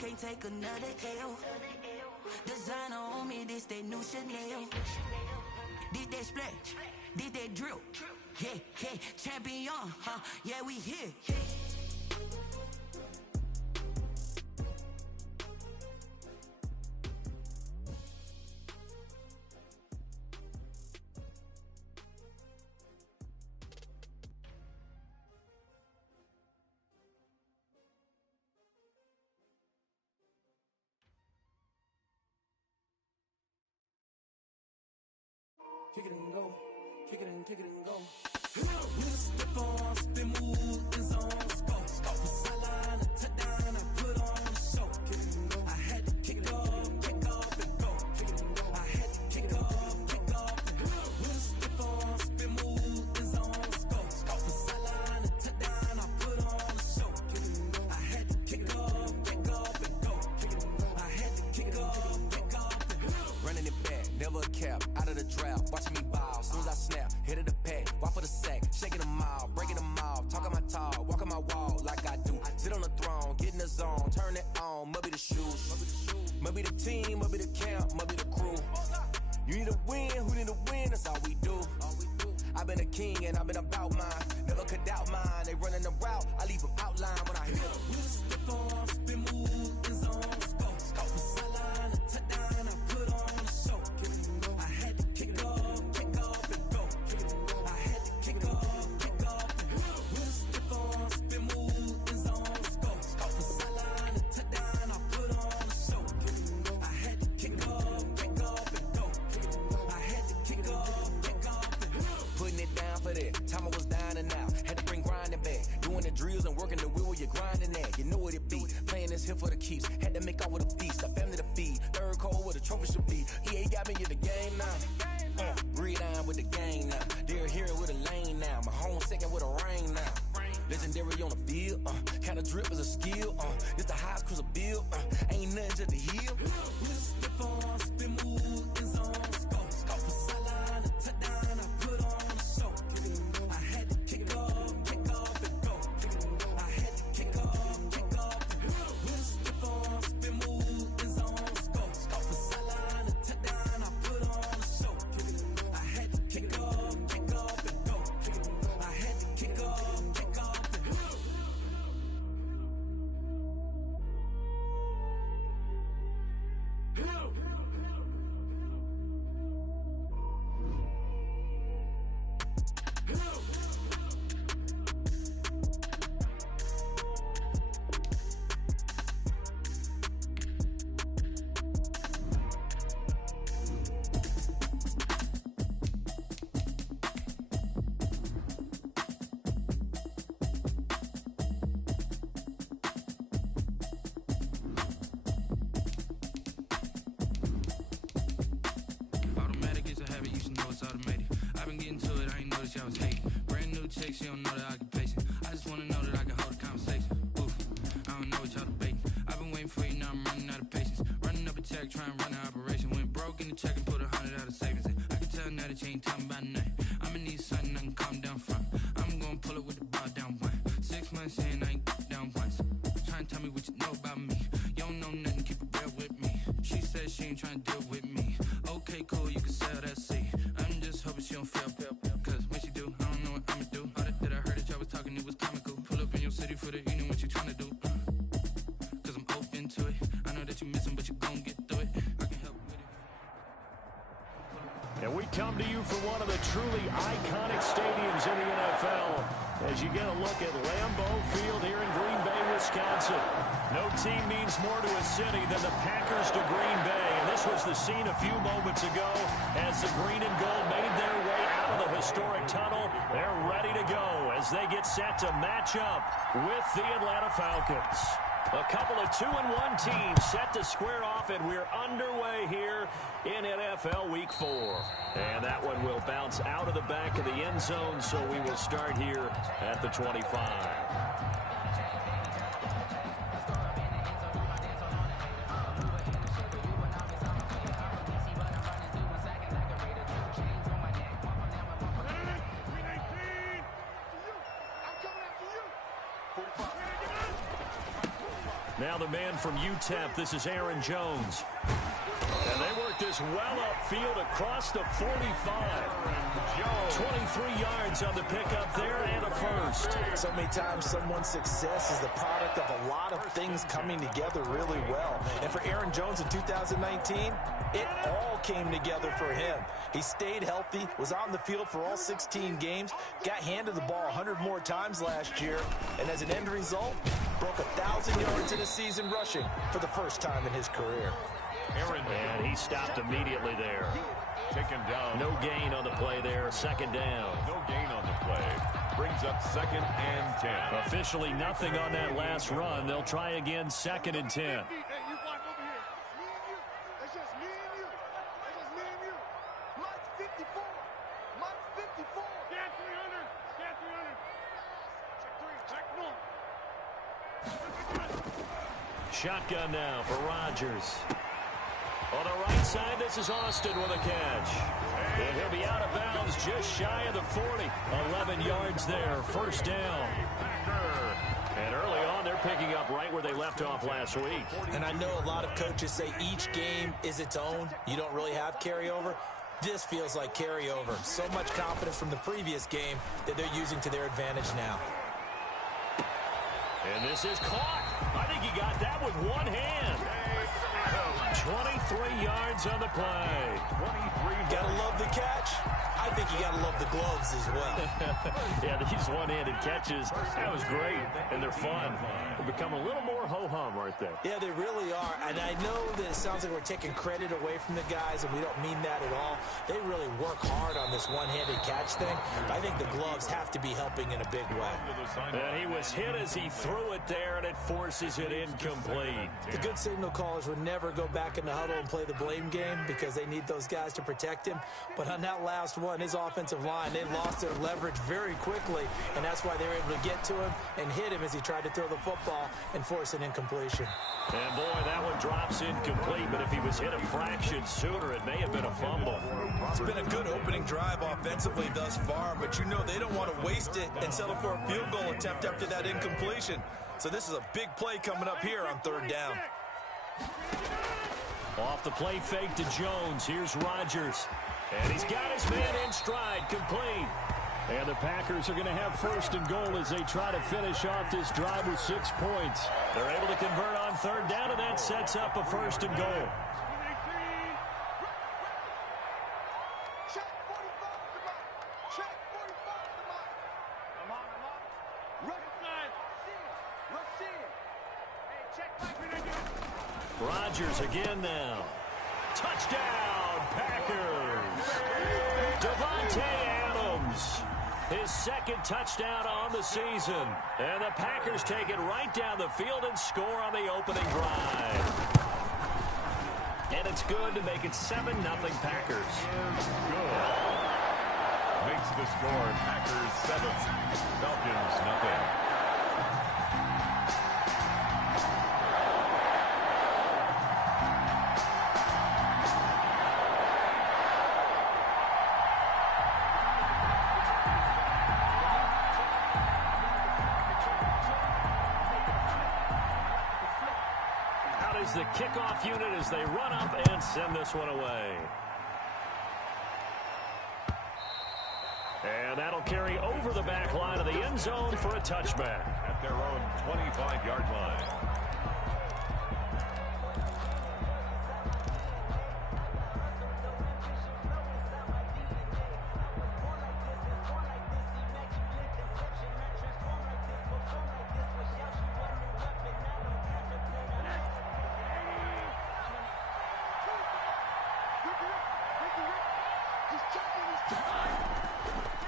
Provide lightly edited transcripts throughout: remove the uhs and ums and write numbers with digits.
can't take another L. Designer on me, this they new Chanel. This they splash, this they drill. Yeah, yeah, champion, huh? Yeah, we here. Kick it and go, kick it and go. With a stiff on, spin move, in zone, scope. From sideline to touchdown, I put on the show. Kick it and go. I had to kick off and go. Kick it and go. I had to kick off and go. With a stiff on, spin move, in zone, scope. From sideline to touchdown, I put on the show. Kick it and go. I had to kick off and go. Kick it and go. I had to kick off and go. Running it back, never a cap, out of the drought, watching me ball, soon as I snap, hit of the pack, walk for the sack, shaking them all, breaking them all, talking my talk, walking my wall like I do, sit on the throne, get in the zone, turn it on, must be the shoes, must be the team, must be the camp, must be the crew, you need to win, who need to win, that's all we do, I've been a king and I've been about mine, never could doubt mine, they running the route, I leave them outline when I hit them. With a stiff on, spin move, in zone, scope, from sideline to touchdown, I put on the show. I had to kick off and go. Kick it and go. I had to kick off and go. With a stiff on, spin move, in zone, scope. From sideline to touchdown, I put on the show. I had to kick off and go. Kick it and go. I had to kick off and go. Putting it down for that, time I was down and out, had to bring grinding back, doing the drills and working the wheel where you're grinding at, you know what it be, playing this here for the keeps, had to make out with a feast, a family to feed, third cold where the trophy should be, EA got me in the game now, breathe down with the gang now, they're here with a lane now, my home second with a rain now, legendary on the field, kinda drip as a skill, it's the highest cruiser bill, ain't nothing to the hill. With a stiff on, spin move, in zone, scope, from sideline to touchdown, I put on the show. I had to kick off and go. Kick it and go. I had to kick off and go. With a stiff on, spin move, in zone, scope, from sideline to touchdown, I put on the show. I had to kick off and go. Kick it and go. I had to kick off and go. Automatic is a habit, you should know it's automated. I've been getting to it, I ain't noticed y'all was hating. Brand new chick, she don't know the occupation. I just wanna know that I can hold a conversation. Oof, I don't know what y'all debating. I've been waiting for you, now I'm running out of patience. Running up a check, trying to run an operation. Went broke in the check and put 100 out of savings in. I can tell now that you ain't talking about nothing. I'ma need something I can calm down from. I'm gonna pull it with the bar down one. 6 months in, I ain't down once. Trying to tell me what you know about me. You don't know nothing, keep it real with me. She said she ain't trying to deal with me. Okay, cool, you can sell that seat. I'm just hoping she don't fail. Cause when she do, I don't know what I'ma do. All that I heard that y'all was talking, it was comical. Pull up in your city for the evening, what you trying to do? Cause I'm open to it. I know that you missing, but you gon' get through it. I can help with it. And we come to you from one of the truly iconic stadiums in the NFL as you get a look at Lambeau Field here in Green Bay, Wisconsin. No team means more to a city than the Packers to Green Bay. And this was the scene a few moments ago as the green and gold made their way out of the historic tunnel. They're ready to go as they get set to match up with the Atlanta Falcons. A couple of 2-1 teams set to square off, and we're underway here in NFL Week 4. And that one will bounce out of the back of the end zone, so we will start here at the 25. Now the man from UTEP, this is Aaron Jones. And they work this well upfield across the 45. 23 yards on the pickup there and a first. So many times someone's success is the product of a lot of things coming together really well. And for Aaron Jones in 2019, it all came together for him. He stayed healthy, was on the field for all 16 games, got handed the ball 100 more times last year, and as an end result, broke 1,000 yards in a season rushing for the first time in his career. And he stopped immediately there. Take him down. No gain on the play there. Second down. No gain on the play. Brings up 2nd and 10. Officially nothing on that last run. They'll try again 2nd and 10. Shotgun now for Rodgers. On the right side, this is Austin with a catch. And he'll be out of bounds just shy of the 40. 11 yards there, first down. And early on, they're picking up right where they left off last week. And I know a lot of coaches say each game is its own. You don't really have carryover. This feels like carryover. So much confidence from the previous game that they're using to their advantage now. And this is caught. I think he got that with one hand. 23 yards on the play. Gotta love the catch. I think you gotta love the gloves as well. Yeah, these one-handed catches, that was great, and they're fun. They become a little more ho-hum, aren't they? Yeah, they really are. And I know that it sounds like we're taking credit away from the guys, and we don't mean that at all. They really work hard on this one-handed catch thing. I think the gloves have to be helping in a big way. And he was hit as he threw it there, and it forces it incomplete. The good signal callers would never go back in the huddle and play the blame game because they need those guys to protect him. But on that last one, his offensive line, they lost their leverage very quickly, and that's why they were able to get to him and hit him as he tried to throw the football and force an incompletion. And boy, that one drops incomplete, but if he was hit a fraction sooner, it may have been a fumble. It's been a good opening drive offensively thus far, but you know they don't want to waste it and settle for a field goal attempt after that incompletion. So this is a big play coming up here on 3rd down. Off the play fake to Jones. Here's Rodgers. And he's got his man in stride, complete. And the Packers are going to have 1st and goal as they try to finish off this drive with 6 points. They're able to convert on 3rd down, and that sets up a 1st and goal. Rodgers again now. Touchdown, Packers. Devontae Adams, his 2nd touchdown on the season. And the Packers take it right down the field and score on the opening drive. And it's good to make it 7-0 Packers. Good. Makes the score Packers 7, Falcons nothing. The kickoff unit as they run up and send this one away. And that'll carry over the back line of the end zone for a touchback. At their own 25-yard line.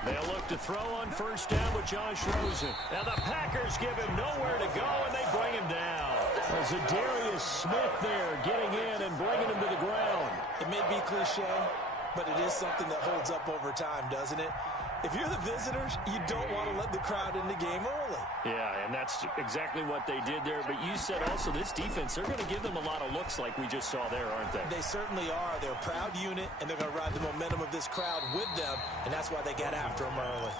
They'll look to throw on 1st down with Josh Rosen. And the Packers give him nowhere to go, and they bring him down. There's a Darius Smith there getting in and bringing him to the ground. It may be cliche, but it is something that holds up over time, doesn't it? If you're the visitors, you don't want to let the crowd in the game early. Yeah, and that's exactly what they did there. But you said also this defense, they're going to give them a lot of looks like we just saw there, aren't they? They certainly are. They're a proud unit, and they're going to ride the momentum of this crowd with them, and that's why they got after them early.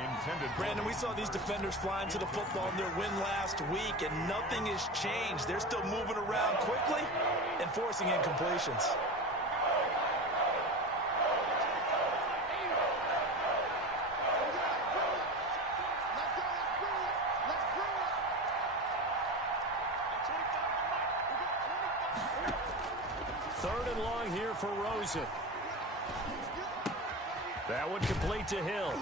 intended. Brandon, we saw these defenders flying to the football in their win last week, and nothing has changed. They're still moving around quickly and forcing incompletions. Third and long here for Rosen. That one complete to Hill.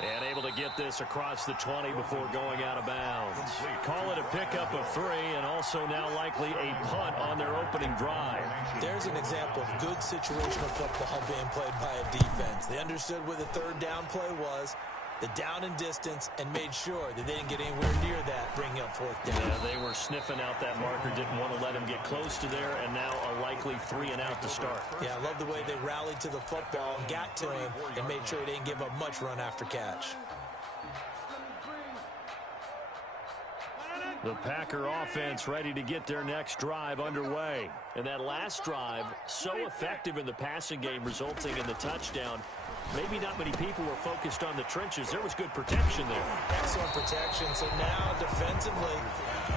And able to get this across the 20 before going out of bounds. Call it a pickup of 3, and also now likely a punt on their opening drive. There's an example of good situational football being played by a defense. They understood where the third down play was, the down and distance, and made sure that they didn't get anywhere near that, bringing up fourth down. Yeah, they were sniffing out that marker, didn't want to let him get close to there, and now a likely 3 and out to start. Yeah, I love the way they rallied to the football and got to him and made sure he didn't give up much run after catch. The Packer offense ready to get their next drive underway. And that last drive, so effective in the passing game, resulting in the touchdown. Maybe not many people were focused on the trenches. There was good protection there. Excellent protection. So now, defensively,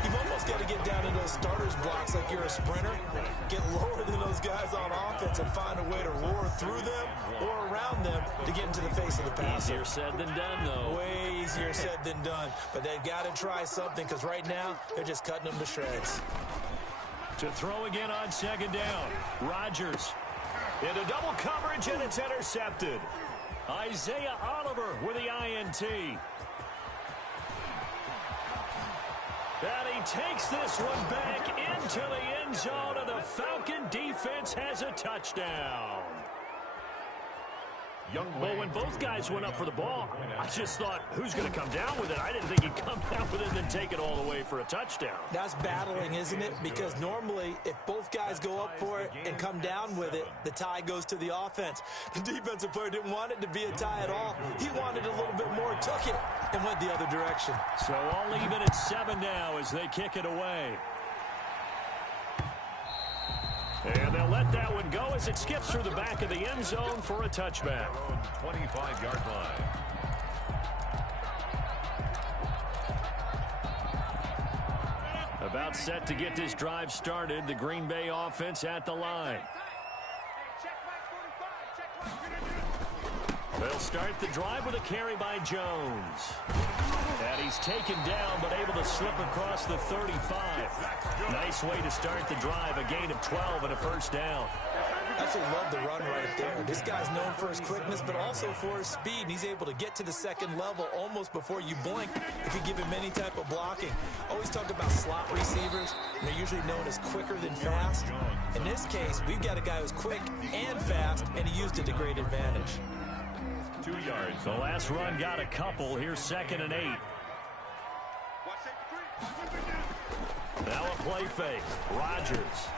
you've almost got to get down in those starters blocks like you're a sprinter. Get lower than those guys on offense and find a way to roar through them or around them to get into the face of the passer. Easier said than done, though. Way easier said than done. But they've got to try something, because right now, they're just cutting them to shreds. To throw again on second down. Rodgers into double coverage, and it's intercepted. Isaiah Oliver with the INT. And he takes this one back into the end zone, and the Falcon defense has a touchdown. Well, when both guys went up for the ball, I just thought, who's going to come down with it? I didn't think he'd come down with it and then take it all the way for a touchdown. That's battling, isn't it? Because normally, if both guys go up for it and come down with it, the tie goes to the offense. The defensive player didn't want it to be a tie at all. He wanted a little bit more, took it, and went the other direction. So all even at 7 now as they kick it away. And they'll let that one go as it skips through the back of the end zone for a touchback. 25-yard line. About set to get this drive started. The Green Bay offense at the line. They'll start the drive with a carry by Jones. And he's taken down, but able to slip across the 35. Nice way to start the drive. A gain of 12 and a first down. Absolutely love the run right there. This guy's known for his quickness, but also for his speed. And he's able to get to the second level almost before you blink if you give him any type of blocking. Always talk about slot receivers, and they're usually known as quicker than fast. In this case, we've got a guy who's quick and fast, and he used it to great advantage. 2 yards. The last run got a couple. Here's 2nd and 8. Now a play fake. Rodgers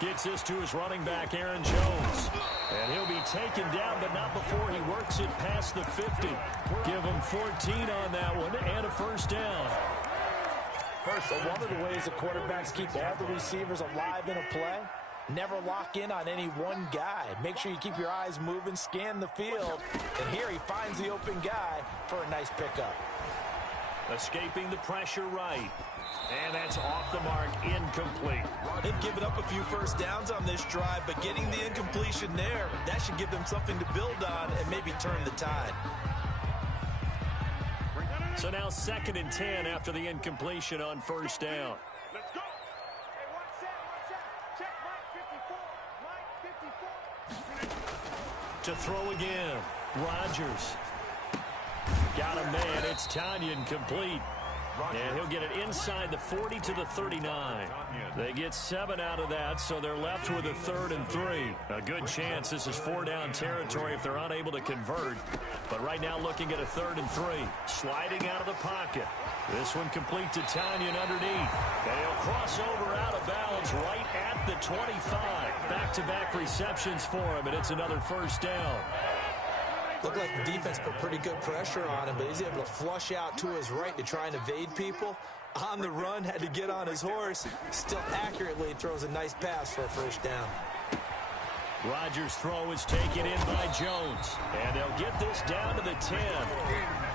gets this to his running back, Aaron Jones. And he'll be taken down, but not before he works it past the 50. Give him 14 on that one and a first down. So one of the ways the quarterbacks keep all the receivers alive in a play, never lock in on any one guy. Make sure you keep your eyes moving, scan the field. And here he finds the open guy for a nice pickup. Escaping the pressure right. And that's off the mark, incomplete. They've given up a few first downs on this drive, but getting the incompletion there, that should give them something to build on and maybe turn the tide. So now 2nd and 10 after the incompletion on first down. Let's go. Hey, watch that. Check Mike 54. To throw again. Rodgers. Got a man. It's Tanyan complete. And he'll get it inside the 40 to the 39. They get 7 out of that, so they're left with a 3rd and 3. A good chance this is 4-down territory if they're unable to convert. But right now looking at a 3rd and 3. Sliding out of the pocket. This one complete to Tanyan underneath. And he'll cross over out of bounds right at the 25. Back-to-back receptions for him, and it's another first down. Looked like the defense put pretty good pressure on him, but he's able to flush out to his right to try and evade people. On the run, had to get on his horse. Still accurately throws a nice pass for a first down. Rodgers' throw is taken in by Jones. And they'll get this down to the 10.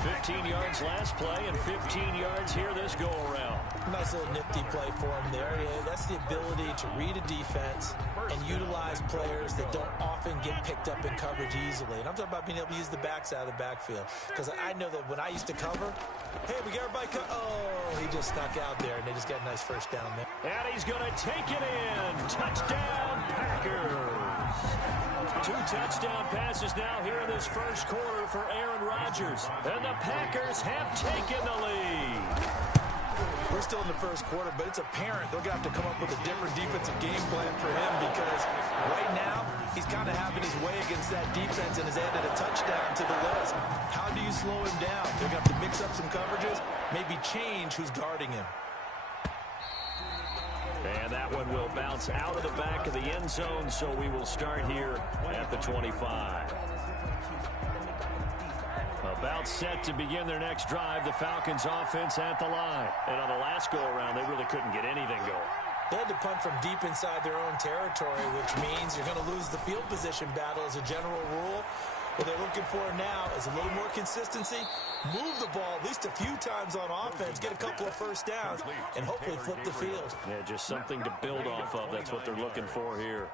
15 yards last play and 15 yards here this go-around. Nice little nifty play for him there. Yeah, that's the ability to read a defense and utilize players that don't often get picked up in coverage easily. And I'm talking about being able to use the backs out of the backfield. Because I know that when I used to cover, hey, we got everybody oh, he just snuck out there, and they just got a nice first down there. And he's going to take it in. Touchdown, Packers. 2 touchdown passes now here in this first quarter for Aaron Rodgers. And the Packers have taken the lead. We're still in the first quarter, but it's apparent they're going to have to come up with a different defensive game plan for him because right now he's kind of having his way against that defense and has added a touchdown to the list. How do you slow him down? They're going to have to mix up some coverages, maybe change who's guarding him. And that one will bounce out of the back of the end zone, so we will start here at the 25. About set to begin their next drive, the Falcons offense at the line. And on the last go-around, they really couldn't get anything going. They had to punt from deep inside their own territory, which means you're going to lose the field position battle as a general rule. What they're looking for now is a little more consistency, move the ball at least a few times on offense, get a couple of first downs, and hopefully flip the field. Yeah, just something to build off of. That's what they're looking for here.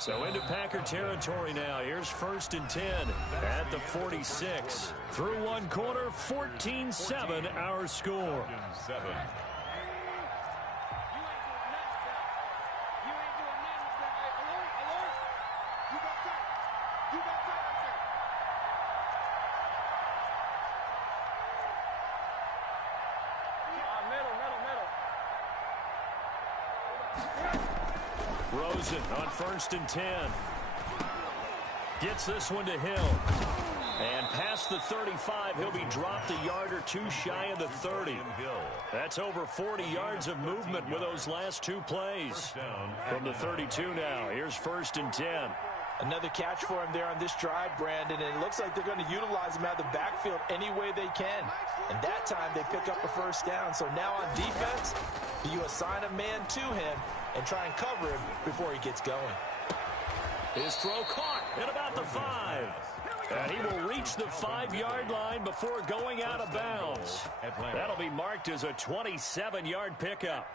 So into Packer territory now. Here's 1st and 10 at the 46. Through one quarter, 14-7 our score. Rosen on 1st and 10. Gets this one to Hill. And past the 35, he'll be dropped a yard or two shy of the 30. That's over 40 yards of movement with those last 2 plays. From the 32 now, here's 1st and 10. Another catch for him there on this drive, Brandon, and it looks like they're going to utilize him out of the backfield any way they can. And that time they pick up a first down. So now on defense, do you assign a man to him and try and cover him before he gets going? His throw caught at about the 5. And he will reach the 5-yard line before going out of bounds. That'll be marked as a 27-yard pickup.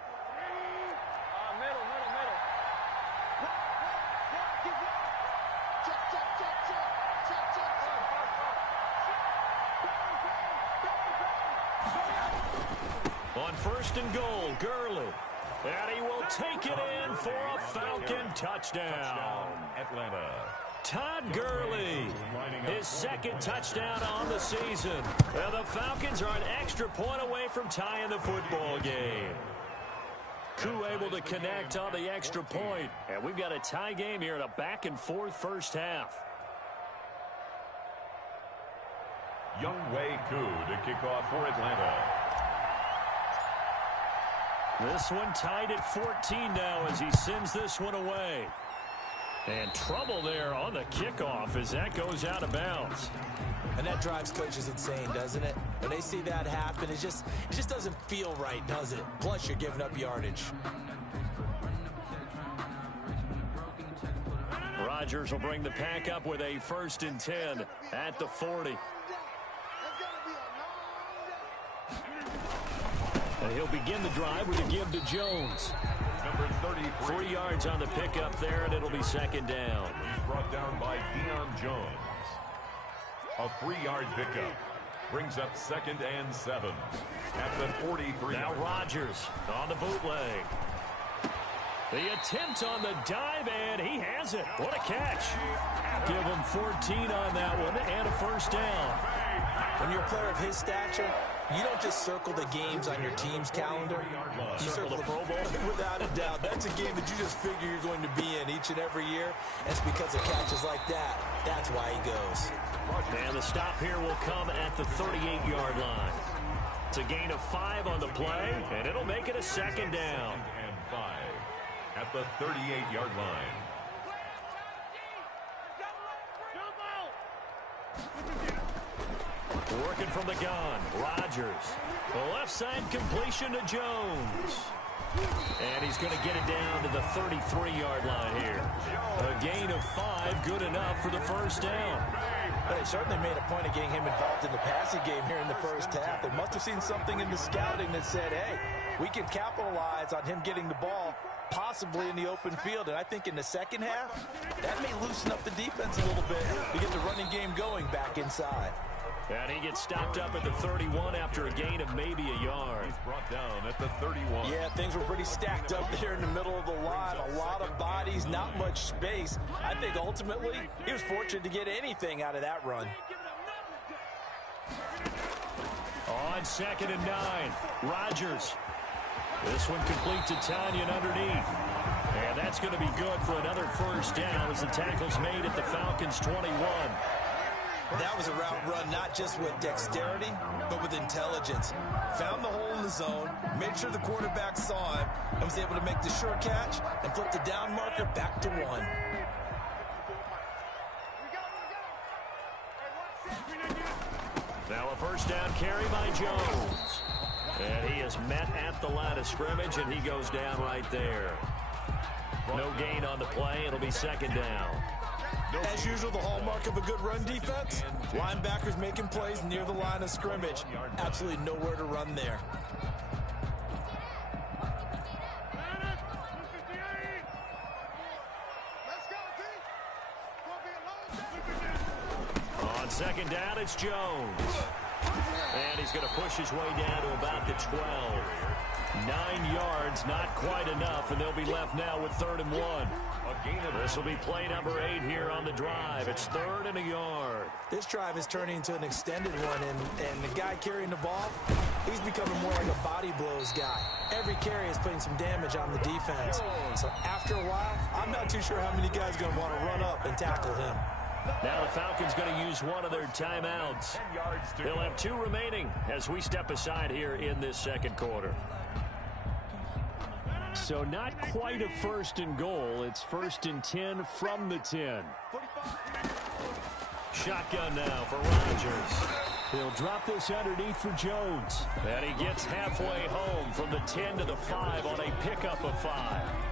On 1st and goal, Gurley. And he will take it in for a Falcon touchdown. Atlanta. Todd Gurley, his 2nd touchdown on the season. Well, the Falcons are an extra point away from tying the football game. Koo able to connect on the extra point. And we've got a tie game here in a back-and-forth first half. Younghoe Koo to kick off for Atlanta. This one tied at 14 now as he sends this one away. And trouble there on the kickoff as that goes out of bounds. And that drives coaches insane, doesn't it? When they see that happen, it just doesn't feel right, does it? Plus, you're giving up yardage. Rodgers will bring the pack up with a 1st and 10 at the 40. And he'll begin the drive with a give to Jones. Number 33. 3 yards on the pickup there, and it'll be 2nd down. He's brought down by Deion Jones. A 3-yard pickup. Brings up 2nd and 7 at the 43. Now Rodgers on the bootleg. The attempt on the dive, and he has it. What a catch. Give him 14 on that one and a 1st down. When you're a player of his stature, you don't just circle the games on your team's calendar. You circle the Pro Bowl. Without a doubt. That's a game that you just figure you're going to be in each and every year. And it's because of catches like that. That's why he goes. And the stop here will come at the 38-yard line. It's a gain of 5 on the play, and it'll make it a 2nd down. And 5 at the 38-yard line. Working from the gun, Rodgers. The left side completion to Jones. And he's going to get it down to the 33-yard line here. A gain of 5, good enough for the first down. But they certainly made a point of getting him involved in the passing game here in the first half. They must have seen something in the scouting that said, hey, we can capitalize on him getting the ball possibly in the open field. And I think in the second half, that may loosen up the defense a little bit to get the running game going back inside. And he gets stopped up at the 31 after a gain of maybe a yard. He's brought down at the 31. Yeah, things were pretty stacked up there in the middle of the line. A lot of bodies, not much space. I think ultimately he was fortunate to get anything out of that run. On 2nd and 9, Rodgers. This one complete to Tanyan underneath. And that's going to be good for another first down as the tackle's made at the Falcons' 21. That was a route run not just with dexterity, but with intelligence. Found the hole in the zone, made sure the quarterback saw him, and was able to make the sure catch and flip the down marker back to 1. Now a first down carry by Jones. And he is met at the line of scrimmage, and he goes down right there. No gain on the play. It'll be second down. As usual, the hallmark of a good run defense, linebackers making plays near the line of scrimmage. Absolutely nowhere to run there. On second down, it's Jones. And he's going to push his way down to about the 12. 9 yards, not quite enough, and they'll be left now with 3rd and 1. This will be play number 8 here on the drive. It's 3rd and a yard. This drive is turning into an extended one, and the guy carrying the ball, he's becoming more like a body blows guy. Every carry is putting some damage on the defense. So after a while, I'm not too sure how many guys are going to want to run up and tackle him. Now the Falcons going to use one of their timeouts. They'll have 2 remaining as we step aside here in this second quarter. So not quite a 1st and goal. It's 1st and 10 from the 10. Shotgun now for Rodgers. He'll drop this underneath for Jones. And he gets halfway home from the 10 to the 5 on a pickup of 5.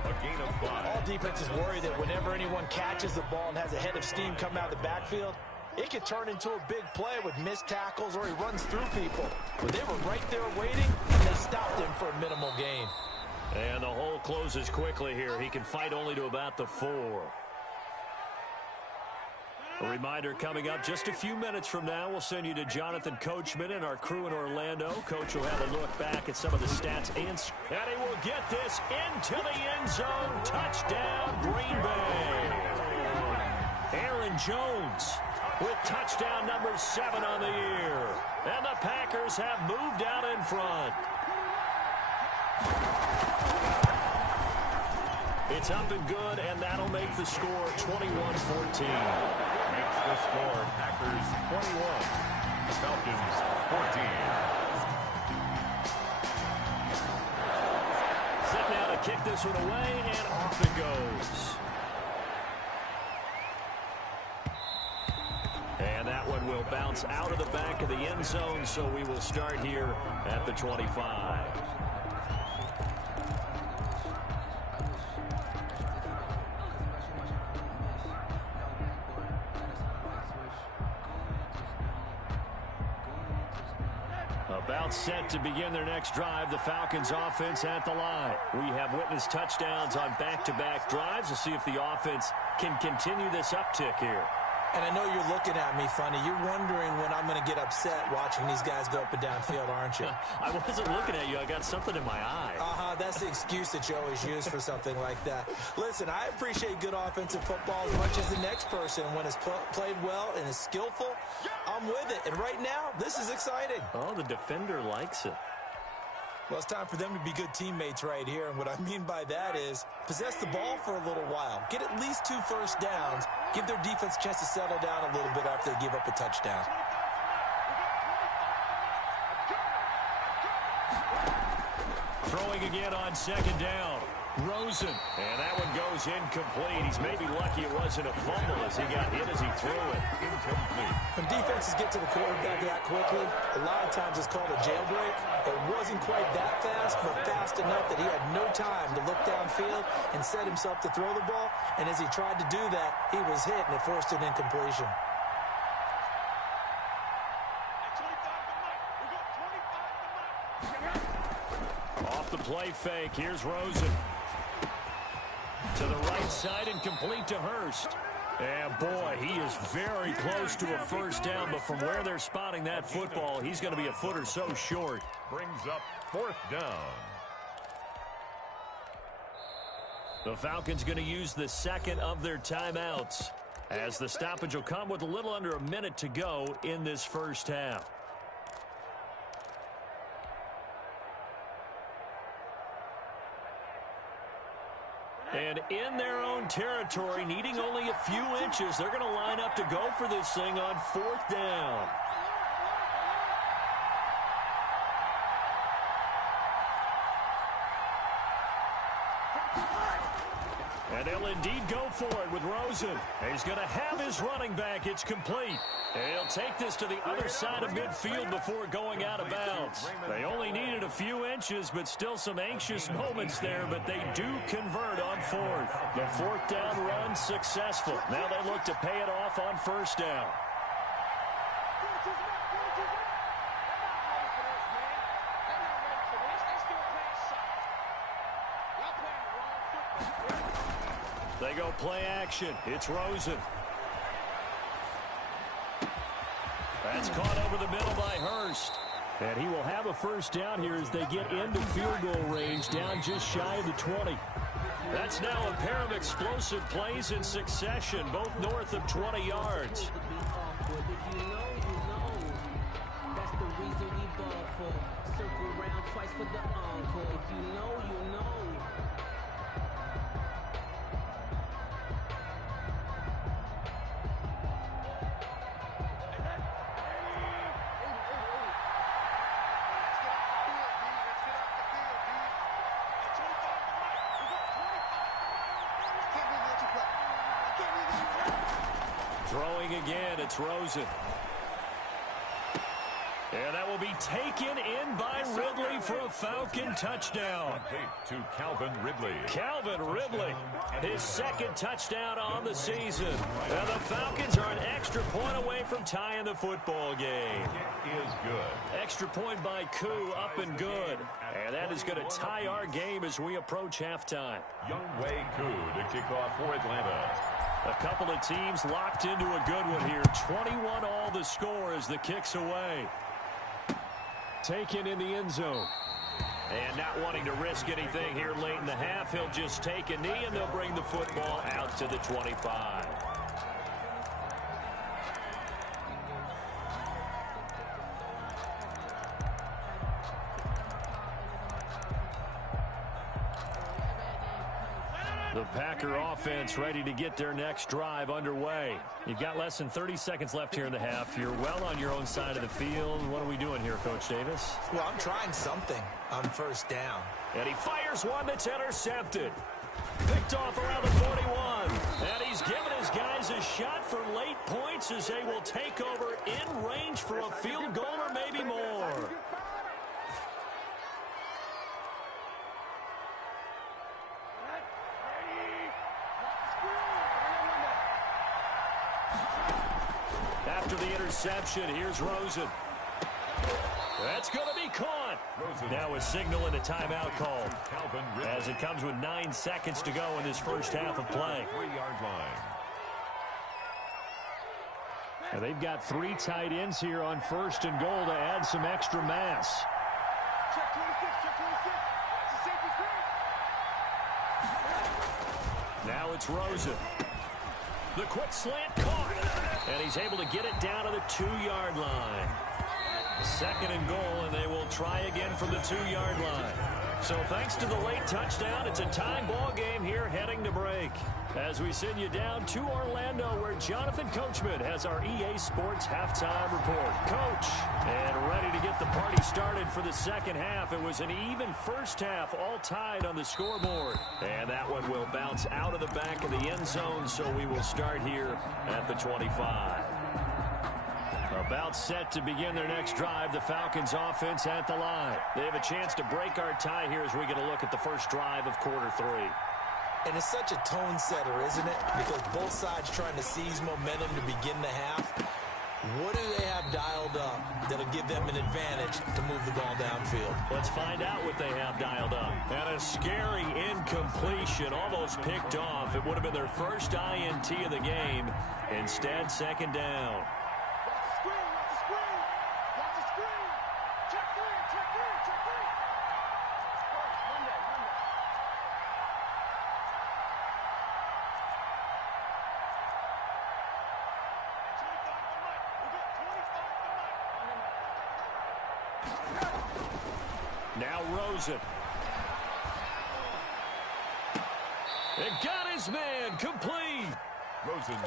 A gain of 5. All defenses worry that whenever anyone catches the ball and has a head of steam come out of the backfield, it could turn into a big play with missed tackles or he runs through people. But they were right there waiting, and they stopped him for a minimal gain. And the hole closes quickly here. He can fight only to about the 4. A reminder coming up just a few minutes from now. We'll send you to Jonathan Coachman and our crew in Orlando. Coach will have a look back at some of the stats. And he will get this into the end zone. Touchdown, Green Bay. Aaron Jones with touchdown number 7 on the year. And the Packers have moved out in front. It's up and good, and that'll make the score 21-14. Makes the score Packers 21, Falcons 14. Set now to kick this one away, and off it goes. And that one will bounce out of the back of the end zone, so we will start here at the 25. About set to begin their next drive. The Falcons offense at the line. We have witnessed touchdowns on back-to-back drives. We'll see if the offense can continue this uptick here. And I know you're looking at me funny. You're wondering when I'm going to get upset watching these guys go up and down field, aren't you? I wasn't looking at you. I got something in my eye. That's the excuse that you always use for something like that. Listen, I appreciate good offensive football as much as the next person. When it's played well and is skillful, I'm with it. And right now, this is exciting. Oh, the defender likes it. Well, it's time for them to be good teammates right here. And what I mean by that is possess the ball for a little while. Get at least 2 first downs. Give their defense a chance to settle down a little bit after they give up a touchdown. Throwing again on second down. Rosen. And that one goes incomplete. He's maybe lucky it wasn't a fumble as he got hit as he threw it. Incomplete. When defenses get to the quarterback that quickly, a lot of times it's called a jailbreak. It wasn't quite that fast, but fast enough that he had no time to look downfield and set himself to throw the ball. And as he tried to do that, he was hit, and it forced an incompletion. Off the play fake, here's Rosen. To the right side and complete to Hurst. And boy, he is very close to a first down, but from where they're spotting that football, he's going to be a foot or so short. Brings up 4th down. The Falcons going to use the second of their timeouts, as the stoppage will come with a little under a minute to go in this first half. And in their own territory, needing only a few inches, they're going to line up to go for this thing on 4th down. And they'll indeed go for it with Rosen. He's going to have his running back. It's complete. And he'll take this to the other side of midfield before going out of bounds. They only needed a few inches, but still some anxious moments there, but they do convert on 4th. The 4th down run successful. Now they look to pay it off on 1st down. They go play action. It's Rosen. That's caught over the middle by Hurst. And he will have a first down here as they get into field goal range, down just shy of the 20. That's now a pair of explosive plays in succession, both north of 20 yards. That's the reason we ball for. Circle around twice for the encore. If you know, you know. Throwing again, it's Rosen. And that will be taken in by Ridley for a Falcon touchdown. To Calvin Ridley. Calvin Ridley, his second touchdown on the season. And the Falcons are an extra point away from tying the football game. It is good. Extra point by Koo, up and good. And that is going to tie our game as we approach halftime. Younghoe Koo to kick off for Atlanta. A couple of teams locked into a good one here. 21 all the score as the kick's away. Taken in the end zone. And not wanting to risk anything here late in the half, he'll just take a knee and they'll bring the football out to the 25. The Packer offense ready to get their next drive underway. You've got less than 30 seconds left here in the half. You're well on your own side of the field. What are we doing here, Coach Davis? Well, I'm trying something on 1st down. And he fires one that's intercepted. Picked off around the 41. And he's given his guys a shot for late points as they will take over in range for a field goal or maybe more. After the interception, here's Rosen. That's going to be caught. Now a signal and a timeout call as it comes with 9 seconds to go in this first half of play. 3-yard line. And they've got 3 tight ends here on 1st and goal to add some extra mass. Now it's Rosen. The quick slant caught. And he's able to get it down to the 2-yard line. 2nd and goal, and they will try again from the 2-yard line. So thanks to the late touchdown, it's a tie ball game here heading to break. As we send you down to Orlando, where Jonathan Coachman has our EA Sports halftime report. Coach, and ready to get the party started for the second half. It was an even first half, all tied on the scoreboard. And that one will bounce out of the back of the end zone, so we will start here at the 25. About set to begin their next drive, the Falcons offense at the line. They have a chance to break our tie here as we get a look at the first drive of quarter 3. And it's such a tone setter, isn't it? Because both sides trying to seize momentum to begin the half. What do they have dialed up that'll give them an advantage to move the ball downfield? Let's find out what they have dialed up. And a scary incompletion, almost picked off. It would have been their first INT of the game. Instead, second down. Now Rosen. It got his man complete.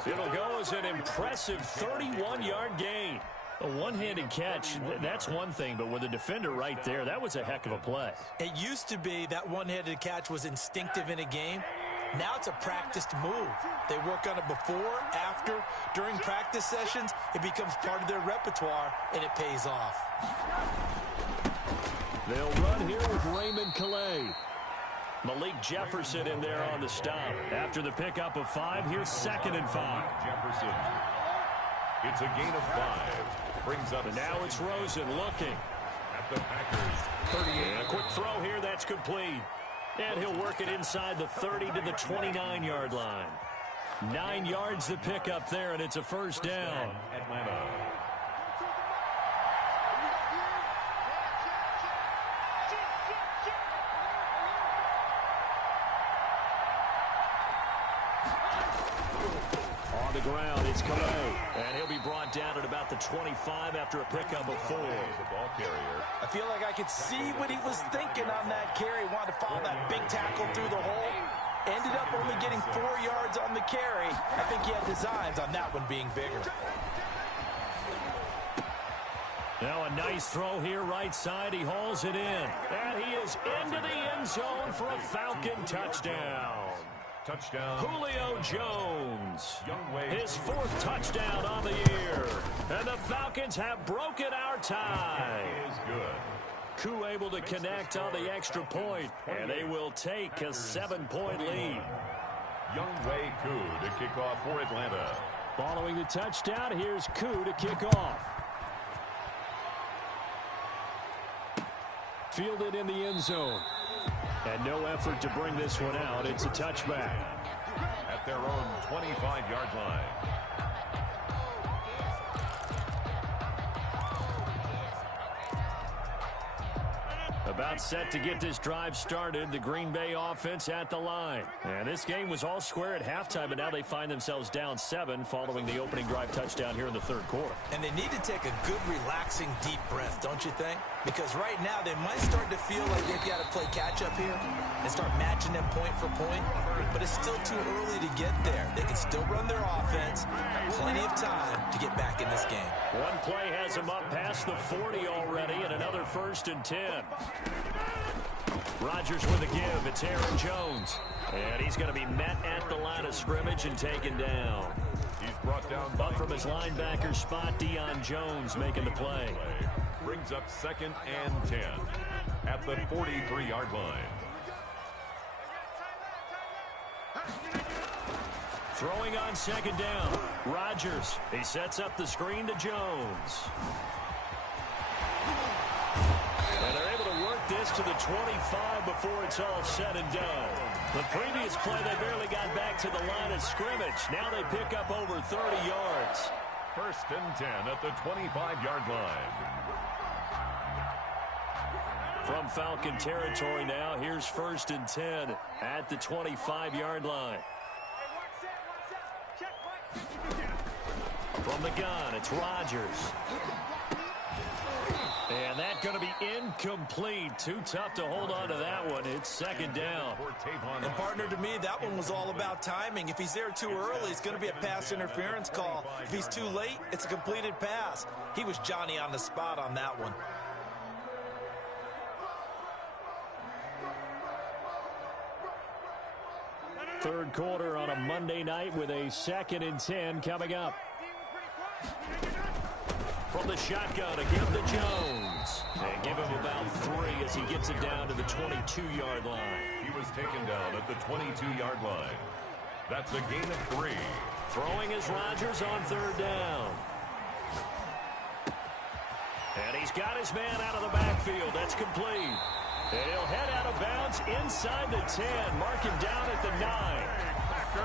It'll go as an impressive 31-yard gain. A one-handed catch, that's one thing, but with a defender right there, that was a heck of a play. It used to be that one-handed catch was instinctive in a game. Now it's a practiced move. They work on it before, after, during practice sessions. It becomes part of their repertoire, and it pays off. They'll run here with Raymond Calais. Malik Jefferson in there on the stop. After the pickup of 5, here's 2nd and 5. Jefferson. It's a gain of 5. Brings up. And now it's Rosen looking. At the Packers. 38. A quick throw here. That's complete. And he'll work it inside the 30 to the 29-yard line. 9 yards to pick up there, and it's a first down. Atlanta. On the ground, it's Calais. And he'll be brought down at about the 25 after a pickup of 4. The ball carrier. I feel like I could see what he was thinking on that carry. Wanted to follow that big tackle through the hole. Ended up only getting 4 yards on the carry. I think he had designs on that one being bigger. Now a nice throw here right side. He hauls it in. And he is into the end zone for a Falcon touchdown. Touchdown. Julio Jones. His 4th touchdown on the year. And the Falcons have broken our tie. Is good. Koo able to connect on the extra point, and they will take a 7-point lead. Younghoe Koo to kick off for Atlanta. Following the touchdown, here's Koo to kick off. Fielded in the end zone. And no effort to bring this one out. It's a touchback. At their own 25-yard line. About set to get this drive started. The Green Bay offense at the line. And this game was all square at halftime, but now they find themselves down 7 following the opening drive touchdown here in the 3rd quarter. And they need to take a good, relaxing, deep breath, don't you think? Because right now they might start to feel like they've got to play catch-up here and start matching them point for point. But it's still too early to get there. They can still run their offense. Plenty of time to get back in this game. One play has them up past the 40 already, and another 1st and 10. Rodgers with a give. It's Aaron Jones. And he's going to be met at the line of scrimmage and taken down. He's brought down up from his linebacker spot. Deion Jones making the play. Brings up 2nd and 10 at the 43-yard line. Throwing on 2nd down. Rodgers. He sets up the screen to Jones. And they're able to work this to the 25 before it's all said and done. The previous play, they barely got back to the line of scrimmage. Now they pick up over 30 yards. 1st and 10 at the 25-yard line. From Falcon territory now, here's 1st and 10 at the 25-yard line. From the gun, it's Rodgers. And that's going to be incomplete. Too tough to hold on to that one. It's second down. And partner, to me, that one was all about timing. If he's there too early, it's going to be a pass interference call. If he's too late, it's a completed pass. He was Johnny on the spot on that one. Third quarter on a Monday night with a 2nd and 10 coming up. From the shotgun, a give to Jones. And give him about 3 as he gets it down to the 22-yard line. He was taken down at the 22-yard line. That's a gain of 3. Throwing is Rodgers on 3rd down. And he's got his man out of the backfield. That's complete. And he'll head out of bounds inside the 10. Mark him down at the 9.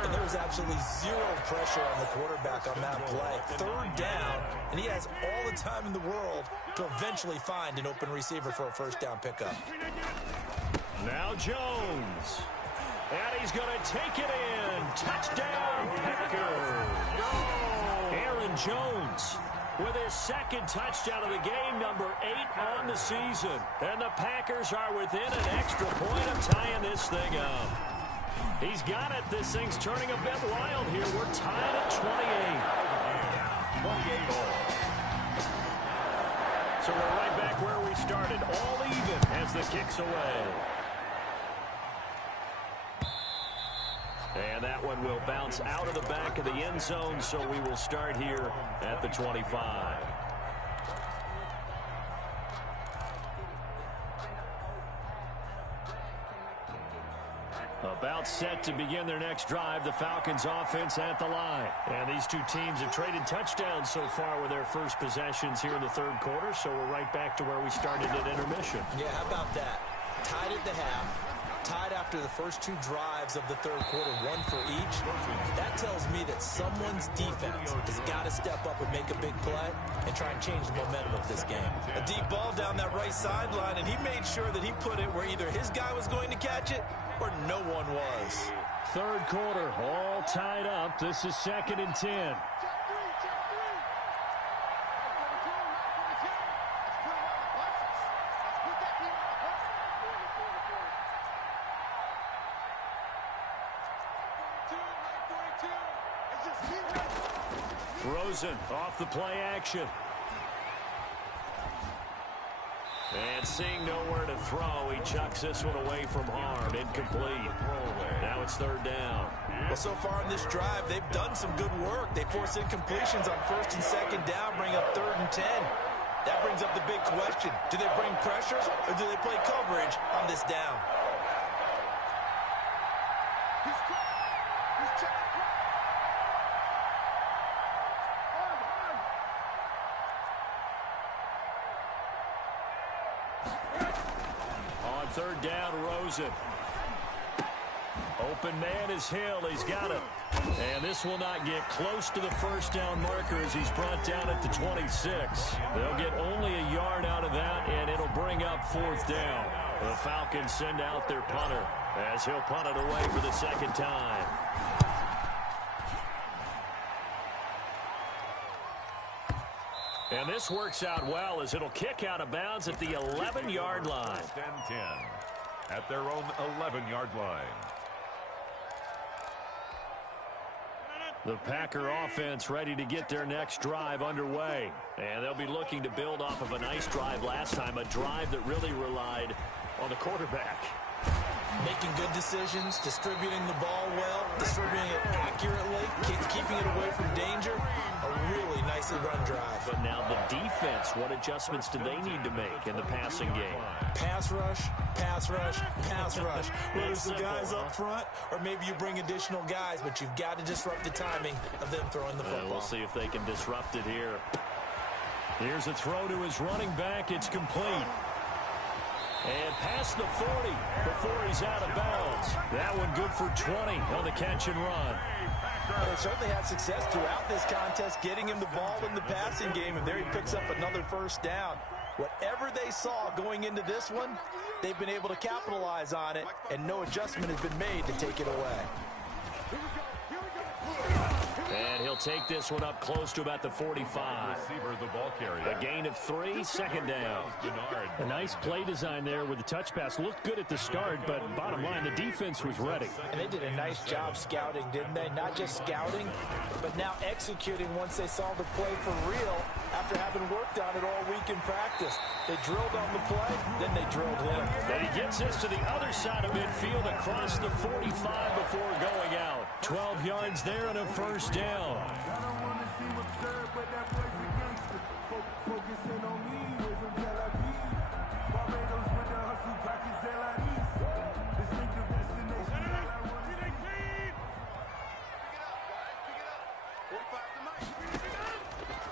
And there was absolutely zero pressure on the quarterback on that play. 3rd down, and he has all the time in the world to eventually find an open receiver for a 1st down pickup. Now Jones. And he's going to take it in. Touchdown, Packers. Aaron Jones with his 2nd touchdown of the game, number 8 on the season. And the Packers are within an extra point of tying this thing up. He's got it. This thing's turning a bit wild here. We're tied at 28. 28 all. So we're right back where we started. All even as the kick's away. And that one will bounce out of the back of the end zone, so we will start here at the 25. About set to begin their next drive, the Falcons offense at the line. And these two teams have traded touchdowns so far with their first possessions here in the 3rd quarter, so we're right back to where we started at intermission. Yeah, how about that? Tied at the half. Tied after the first 2 drives of the 3rd quarter, 1 for each. That tells me that someone's defense has got to step up and make a big play and try and change the momentum of this game. A deep ball down that right sideline, and he made sure that he put it where either his guy was going to catch it or no one was. 3rd quarter, all tied up. This is 2nd and 10. Rosen off the play action. And seeing nowhere to throw, he chucks this one away from harm. Incomplete. Now it's 3rd down. Well, so far in this drive, they've done some good work. They force incompletions on 1st and 2nd down, bring up 3rd and 10. That brings up the big question. Do they bring pressure or do they play coverage on this down? On 3rd down, Rosen. Open man is Hill. He's got it. And this will not get close to the 1st down marker as he's brought down at the 26. They'll get only a yard out of that, and it'll bring up 4th down. The Falcons send out their punter as he'll punt it away for the 2nd time. And this works out well as it'll kick out of bounds at the 11-yard line. 10 at their own 11-yard line. The Packer offense ready to get their next drive underway. And they'll be looking to build off of a nice drive last time, a drive that really relied on the quarterback. Making good decisions, distributing the ball well, distributing it accurately, keeping it away from danger. A really nicely run drive. But now the defense, what adjustments do they need to make in the passing game? Pass rush, pass rush, pass rush. Whether it's the guys up front or maybe you bring additional guys, but you've got to disrupt the timing of them throwing the football. We'll see if they can disrupt it here. Here's a throw to his running back. It's complete. And past the 40 before he's out of bounds. That one good for 20 on the catch and run. Well, they certainly had success throughout this contest, getting him the ball in the passing game, and there he picks up another 1st down. Whatever they saw going into this one, they've been able to capitalize on it, and no adjustment has been made to take it away. And he'll take this one up close to about the 45. Receiver, the ball carrier. A gain of 3, second down. A nice play design there with the touch pass. Looked good at the start, but bottom line, the defense was ready. And they did a nice job scouting, didn't they? Not just scouting, but now executing once they saw the play for real after having worked on it all week in practice. They drilled on the play, then they drilled him. And he gets this to the other side of midfield across the 45 before going out. 12 yards there and a first down.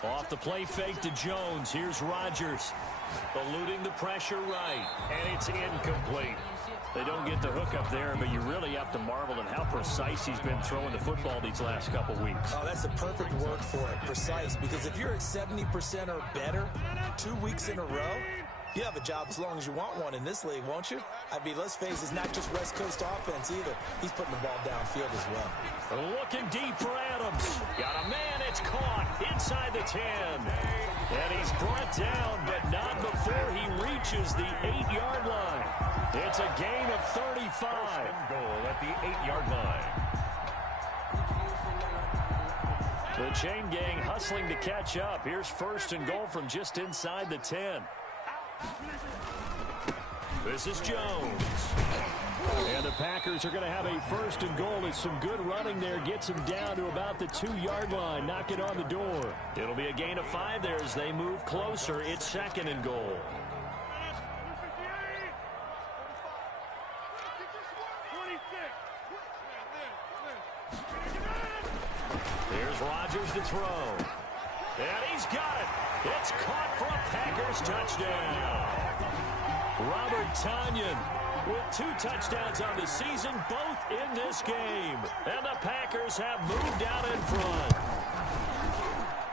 Off the play fake to Jones. Here's Rodgers. Eluding the pressure right. And it's incomplete. They don't get the hook up there, but you really have to marvel at how precise he's been throwing the football these last couple weeks. Oh, that's the perfect word for it, precise, because if you're at 70% or better 2 weeks in a row, you have a job as long as you want one in this league, won't you? I mean, let's face it, it's not just West Coast offense either. He's putting the ball downfield as well. Looking deep for Adams. Got a man, it's caught inside the 10. And he's brought down, but not before he reaches the 8-yard line. It's a gain of 35. First and goal at the 8-yard line. The chain gang hustling to catch up. Here's first and goal from just inside the 10. This is Jones. And the Packers are going to have a first and goal as some good running there gets him down to about the 2-yard line. Knock it on the door. It'll be a gain of 5 there as they move closer. It's second and goal. Here's Rodgers to throw. And he's got it. It's caught for a Packers touchdown. Robert Tonyan with 2 touchdowns on the season, both in this game. And the Packers have moved out in front.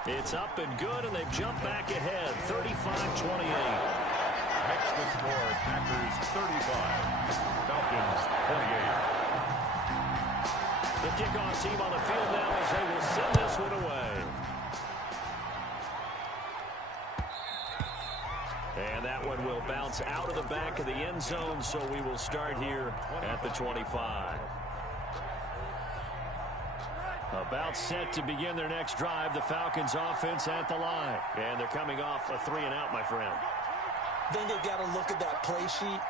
It's up and good, and they've jumped back ahead, 35-28. Next to score, Packers 35, Falcons 48. The kickoff team on the field now as they will send this one away. And that one will bounce out of the back of the end zone, so we will start here at the 25. About set to begin their next drive, the Falcons offense at the line. And they're coming off a 3-and-out, my friend. Then they've got to look at that play sheet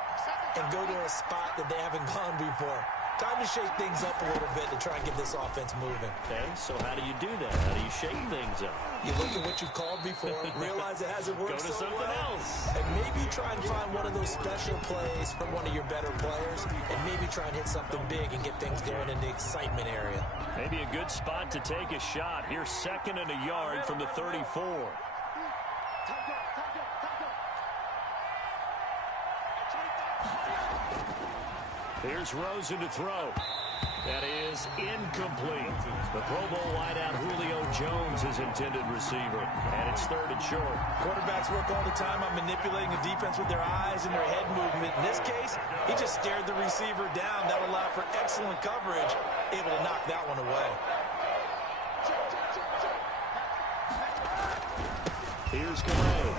and go to a spot that they haven't gone before. Time to shake things up a little bit to try and get this offense moving. Okay, so how do you do that? How do you shake things up? You look at what you've called before, realize it hasn't worked Go to so something well, else. and maybe try and find one of those special plays from one of your better players, and maybe try and hit something big and get things going in the excitement area. Maybe a good spot to take a shot. Here's second and a yard from the 34. Here's Rosen to throw. That is incomplete. The Pro Bowl wideout Julio Jones is intended receiver, and it's third and short. Quarterbacks work all the time on manipulating the defense with their eyes and their head movement. In this case, he just stared the receiver down. That allowed for excellent coverage, able to knock that one away. Here's Calais,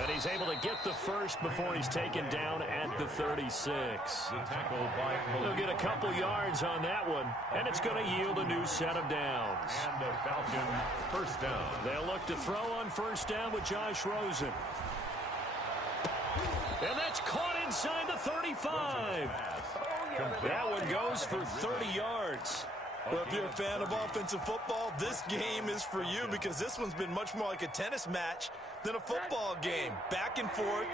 and he's able to get the first before he's taken down at the 36. The tackle by They'll get a couple yards on that one, and it's going to yield a new set of downs. And a Falcon first down. They'll look to throw on first down with Josh Rosen. And that's caught inside the 35. That one goes for 30 yards. Well, if you're a fan of offensive football, this game is for you because this one's been much more like a tennis match than a football game. Back and forth,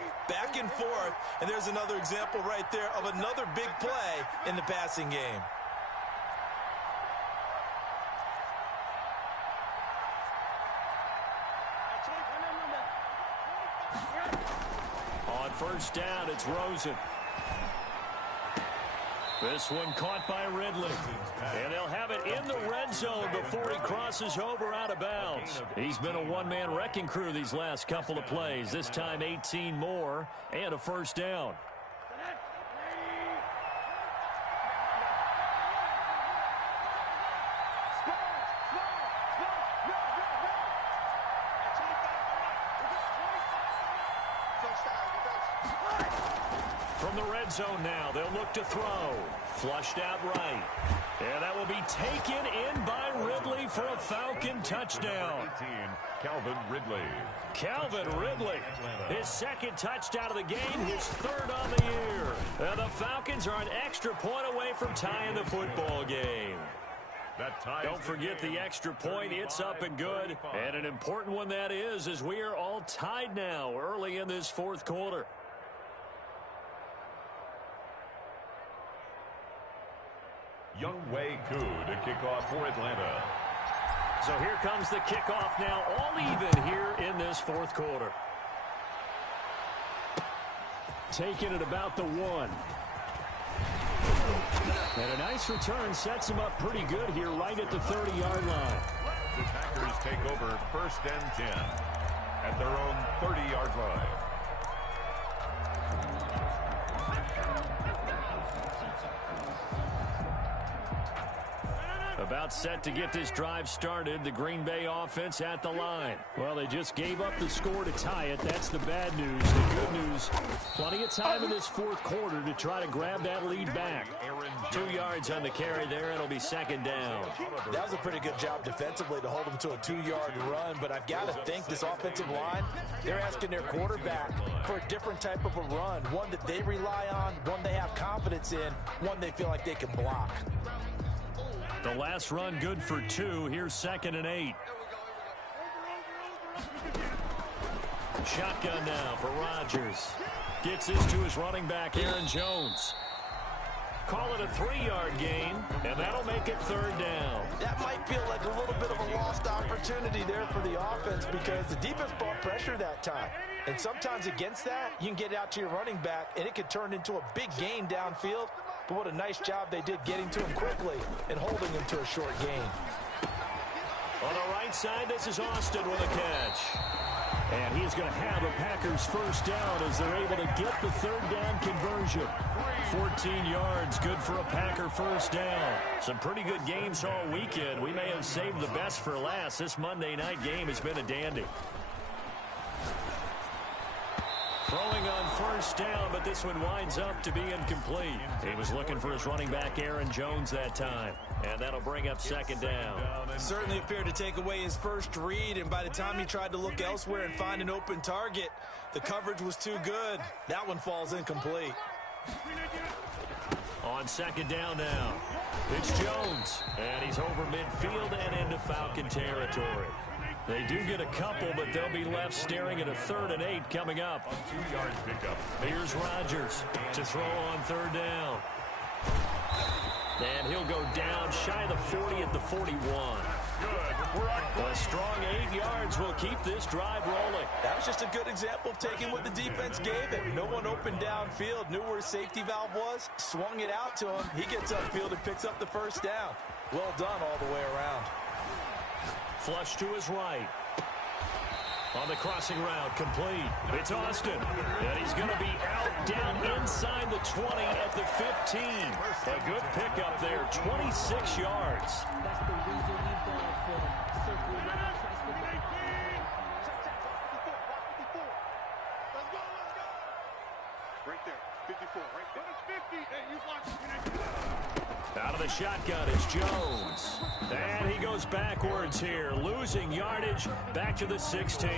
and there's another example right there of another big play in the passing game. On first down, it's Rosen. This one caught by Ridley. And they'll have it in the red zone before he crosses over out of bounds. He's been a one-man wrecking crew these last couple of plays. This time 18 more and a first down. From the red zone now, they'll look to throw. Flushed out right. And that will be taken in by Ridley for a Falcon touchdown. 18, Calvin Ridley. Calvin Ridley, his second touchdown of the game, his third on the year. And the Falcons are an extra point away from tying the football game. Don't forget the extra point. It's up and good. And an important one that is, as we are all tied now early in this fourth quarter. Younghoe Koo to kick off for Atlanta. So here comes the kickoff now, all even here in this fourth quarter. Taking it about the 1. And a nice return sets him up pretty good here right at the 30-yard line. The Packers take over 1st and 10 at their own 30-yard line. About set to get this drive started. The Green Bay offense at the line. Well, they just gave up the score to tie it. That's the bad news. The good news, plenty of time in this fourth quarter to try to grab that lead back. 2 yards on the carry there. It'll be 2nd down. That was a pretty good job defensively to hold them to a 2-yard run, but I've got to think this offensive line, they're asking their quarterback for a different type of a run, one that they rely on, one they have confidence in, one they feel like they can block. The last run good for 2. Here's 2nd and 8. Shotgun now for Rodgers. Gets this to his running back, Aaron Jones. Call it a 3-yard gain, and that'll make it 3rd down. That might feel like a little bit of a lost opportunity there for the offense because the defense brought pressure that time. And sometimes against that, you can get out to your running back, and it could turn into a big gain downfield. But what a nice job they did getting to him quickly and holding him to a short gain. On the right side, this is Austin with a catch. And he's going to have a Packers first down as they're able to get the 3rd down conversion. 14 yards, good for a Packer first down. Some pretty good games all weekend. We may have saved the best for last. This Monday night game has been a dandy. Throwing on first down, but this one winds up to be incomplete. He was looking for his running back, Aaron Jones, that time. And that'll bring up 2nd down. Certainly appeared to take away his first read, and by the time he tried to look elsewhere and find an open target, the coverage was too good. That one falls incomplete. On 2nd down now, it's Jones. And he's over midfield and into Falcon territory. They do get a couple, but they'll be left staring at a 3rd and 8 coming up. 2-yard pickup. Here's Rodgers to throw on 3rd down. And he'll go down shy of the 40 at the 41. A strong 8 yards will keep this drive rolling. That was just a good example of taking what the defense gave him. No one opened downfield, knew where his safety valve was, swung it out to him. He gets upfield and picks up the first down. Well done all the way around. Flush to his right. On the crossing route, complete. It's Austin. And he's going to be out down inside the 20 at the 15. A good pickup there, 26 yards. That's the reason we ball for. Circle around, twice for the... Right there, 54, right there. 50. Hey, you watch. Out of the shotgun is Jones. And he goes backwards here, losing yardage back to the 16.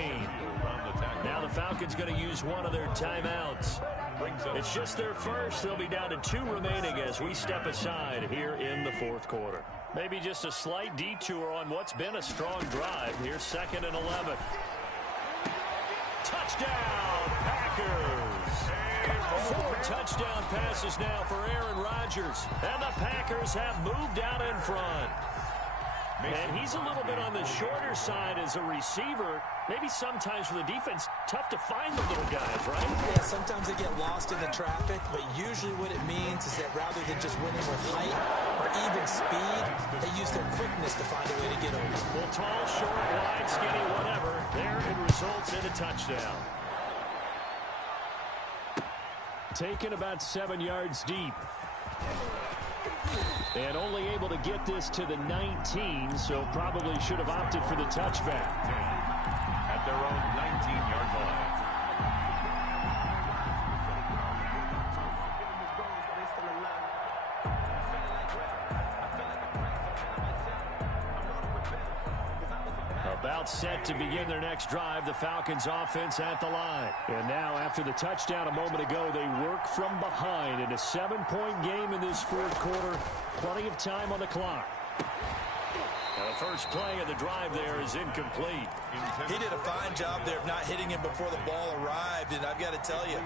Now the Falcons going to use one of their timeouts. It's just their first. They'll be down to 2 remaining as we step aside here in the fourth quarter. Maybe just a slight detour on what's been a strong drive. Here's 2nd and 11. Touchdown, Packers! 4 touchdown passes now for Aaron Rodgers. And the Packers have moved out in front. And he's a little bit on the shorter side as a receiver. Maybe sometimes for the defense, tough to find the little guys, right? Yeah, sometimes they get lost in the traffic, but usually what it means is that rather than just winning with height or even speed, they use their quickness to find a way to get over. Well, tall, short, wide, skinny, whatever. There it results in a touchdown. Taken about 7 yards deep. And only able to get this to the 19, so probably should have opted for the touchback. At their own 19-yard line. About set to begin their next drive, the Falcons offense at the line. And now, after the touchdown a moment ago, they work from behind in a 7-point game in this fourth quarter. Plenty of time on the clock. Now the first play of the drive there is incomplete. He did a fine job there of not hitting him before the ball arrived, and I've got to tell you,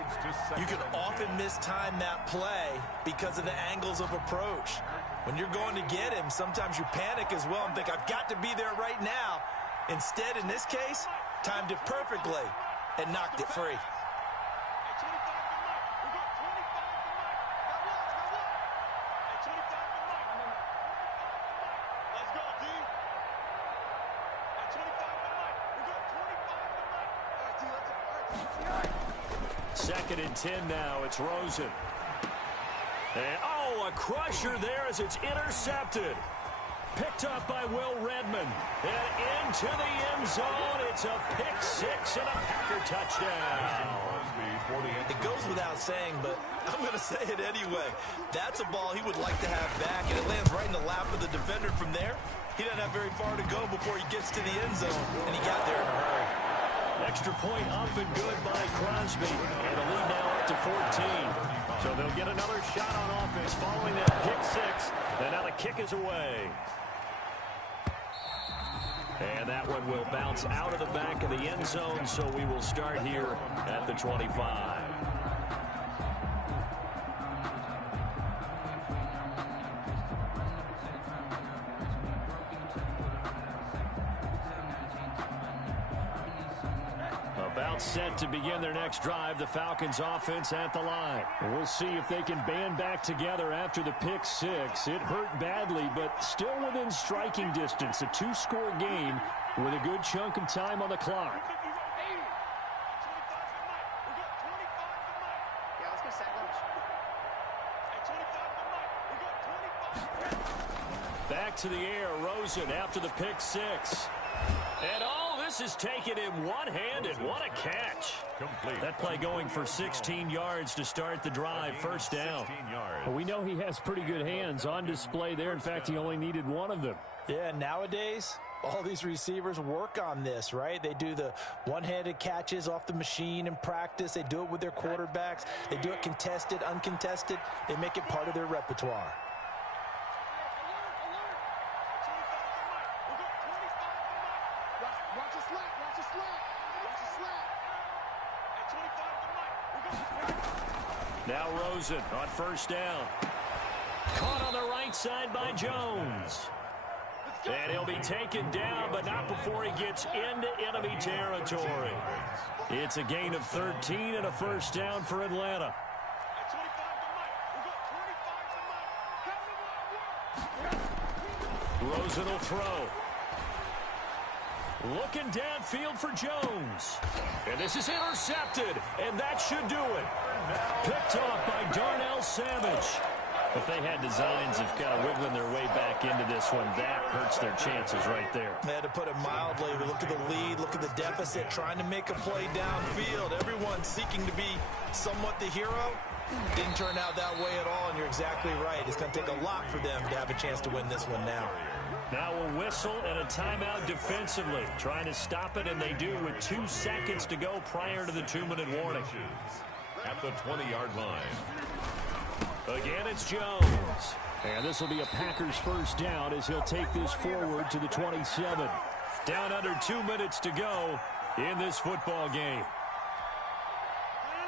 you can often mistime that play because of the angles of approach. When you're going to get him, sometimes you panic as well and think, I've got to be there right now. Instead, in this case, timed it perfectly and knocked it free. Second and 10 now. It's Rosen. And, a crusher there as it's intercepted. Picked up by Will Redmond. And into the end zone. It's a pick six and a Packer touchdown. It goes without saying, but I'm going to say it anyway. That's a ball he would like to have back, and it lands right in the lap of the defender from there. He doesn't have very far to go before he gets to the end zone, and he got there in a hurry. Extra point up and good by Crosby. And the lead now up to 14. So they'll get another shot on offense following that pick six. And now the kick is away. And that one will bounce out of the back of the end zone. So we will start here at the 25. About set to begin their next drive, the Falcons offense at the line. We'll see if they can band back together after the pick six. It hurt badly, but still within striking distance. A two-score game with a good chunk of time on the clock. Back to the air, Rosen after the pick six. And this is taken in one-handed. What a catch. Complete. That play going for 16 yards to start the drive. First down. Well, we know he has pretty good hands on display there. In fact, he only needed one of them. Yeah, nowadays, all these receivers work on this, right? They do the one-handed catches off the machine in practice. They do it with their quarterbacks. They do it contested, uncontested. They make it part of their repertoire. Now Rosen on first down. Caught on the right side by Jones. And he'll be taken down, but not before he gets into enemy territory. It's a gain of 13 and a first down for Atlanta. Rosen will throw. Looking downfield for Jones. And this is intercepted, and that should do it. Picked off by Darnell Savage. If they had designs of kind of wiggling their way back into this one, that hurts their chances right there. They had to put it mildly. Look at the lead, look at the deficit, trying to make a play downfield. Everyone seeking to be somewhat the hero. Didn't turn out that way at all, and you're exactly right. It's going to take a lot for them to have a chance to win this one now. Now a whistle and a timeout defensively. Trying to stop it, and they do with 2 seconds to go prior to the 2-minute warning. At the 20-yard line. Again, it's Jones. And this will be a Packers first down as he'll take this forward to the 27. Down under 2 minutes to go in this football game.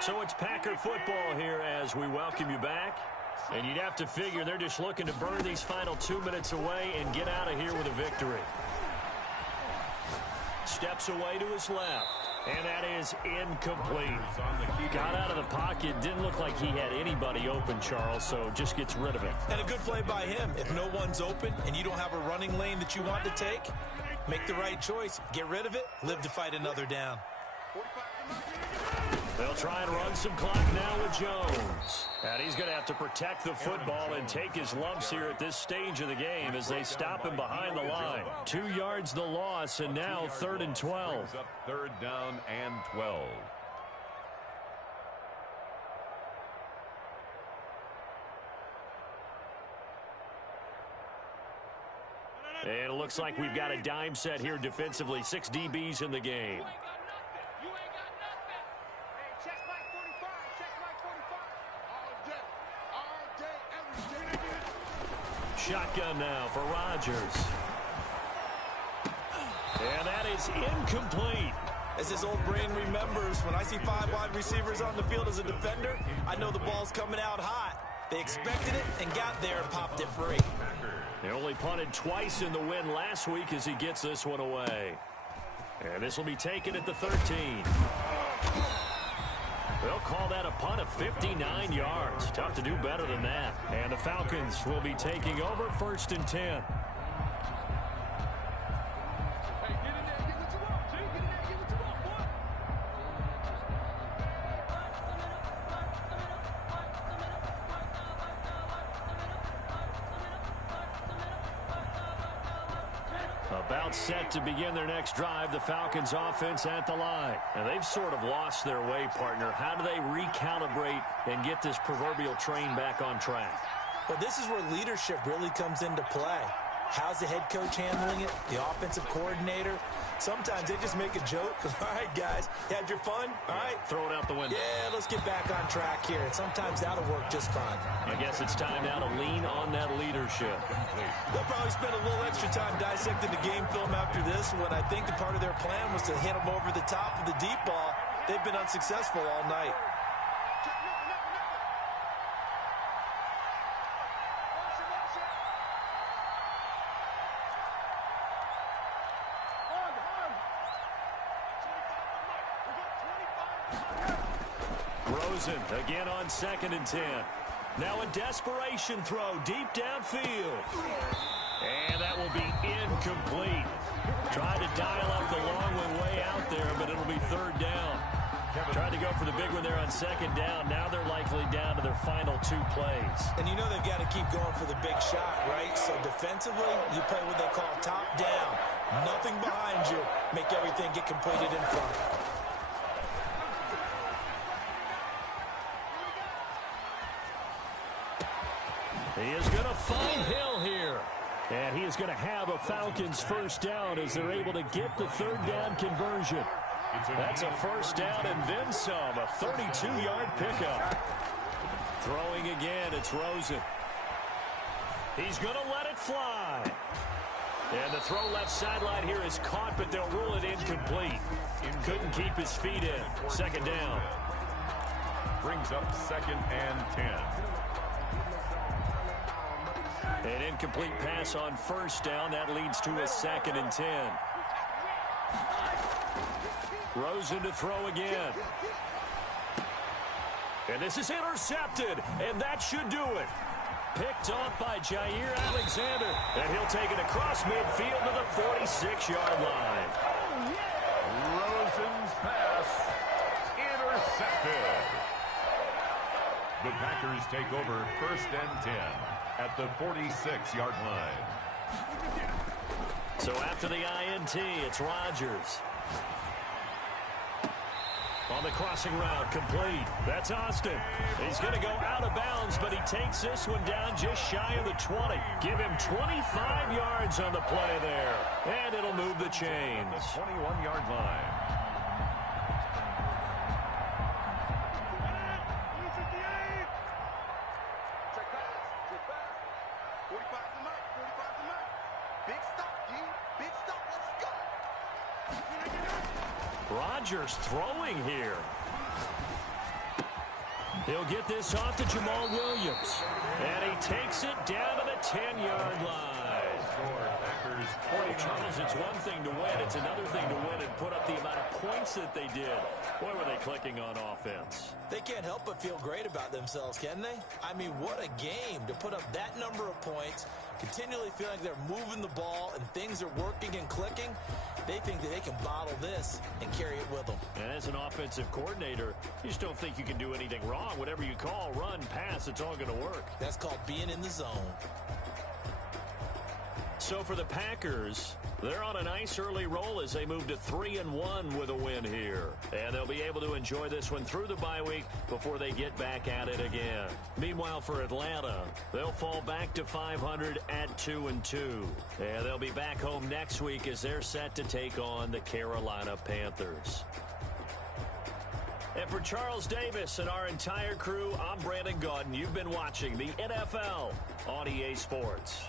So it's Packer football here as we welcome you back. And you'd have to figure they're just looking to burn these final 2 minutes away and get out of here with a victory. Steps away to his left. And that is incomplete. Got out of the pocket. Didn't look like he had anybody open, Charles, so just gets rid of it. And a good play by him. If no one's open and you don't have a running lane that you want to take, make the right choice. Get rid of it. Live to fight another down. They'll try and run some clock now with Jones. And he's going to have to protect the football and take his lumps here at this stage of the game as they stop him behind the line. 2 yards the loss, and now 3rd and 12. Third down and 12. And it looks like we've got a dime set here defensively. 6 DBs in the game. Shotgun now for Rodgers. And that is incomplete. As his old brain remembers, when I see 5 wide receivers on the field as a defender, I know the ball's coming out hot. They expected it and got there and popped it free. They only punted twice in the win last week as he gets this one away. And this will be taken at the 13. They'll call that a punt of 59 yards. Tough to do better than that. And the Falcons will be taking over 1st and 10. About set to begin their next drive, the Falcons offense at the line. And they've sort of lost their way, partner. How do they recalibrate and get this proverbial train back on track? Well, this is where leadership really comes into play. How's the head coach handling it? The offensive coordinator? Sometimes they just make a joke. All right, guys, you had your fun? All right. Throw it out the window. Yeah, let's get back on track here. And sometimes that'll work just fine. I guess it's time now to lean on that leadership. They'll probably spend a little extra time dissecting the game film after this when I think the part of their plan was to hit them over the top of the deep ball. They've been unsuccessful all night. Again on 2nd and 10. Now a desperation throw deep downfield. And that will be incomplete. Tried to dial up the long one way out there, but it'll be 3rd down. Tried to go for the big one there on 2nd down. Now they're likely down to their final 2 plays. And you know they've got to keep going for the big shot, right? So defensively, you play what they call top down. Nothing behind you. Make everything get completed in front. He is going to find Hill here. And he is going to have a Falcons 1st down as they're able to get the 3rd down conversion. That's a 1st down and then some. A 32-yard pickup. Throwing again, it's Rosen. He's going to let it fly. And the throw left sideline here is caught, but they'll rule it incomplete. Couldn't keep his feet in. 2nd down. Brings up 2nd and 10. An incomplete pass on 1st down. That leads to a 2nd and 10. Rosen to throw again. And this is intercepted. And that should do it. Picked off by Jair Alexander. And he'll take it across midfield to the 46-yard line. Rosen's pass intercepted. The Packers take over 1st and 10. At the 46-yard line. So after the INT, it's Rodgers. On the crossing route, complete. That's Austin. He's going to go out of bounds, but he takes this one down just shy of the 20. Give him 25 yards on the play there. And it'll move the chains. The 21-yard line. Rodgers throwing here. He'll get this off to Jamal Williams. And he takes it down to the 10-yard line. Charles, it's one thing to win. It's another thing to win and put up the amount of points that they did. Boy, were they clicking on offense. They can't help but feel great about themselves, can they? I mean, what a game to put up that number of points, continually feeling like they're moving the ball and things are working and clicking. They think that they can bottle this and carry it with them. And as an offensive coordinator, you just don't think you can do anything wrong. Whatever you call, run, pass, it's all going to work. That's called being in the zone. So for the Packers, they're on a nice early roll as they move to 3-1 with a win here. And they'll be able to enjoy this one through the bye week before they get back at it again. Meanwhile, for Atlanta, they'll fall back to 500 at 2-2. And they'll be back home next week as they're set to take on the Carolina Panthers. And for Charles Davis and our entire crew, I'm Brandon God, and you've been watching the NFL on EA Sports.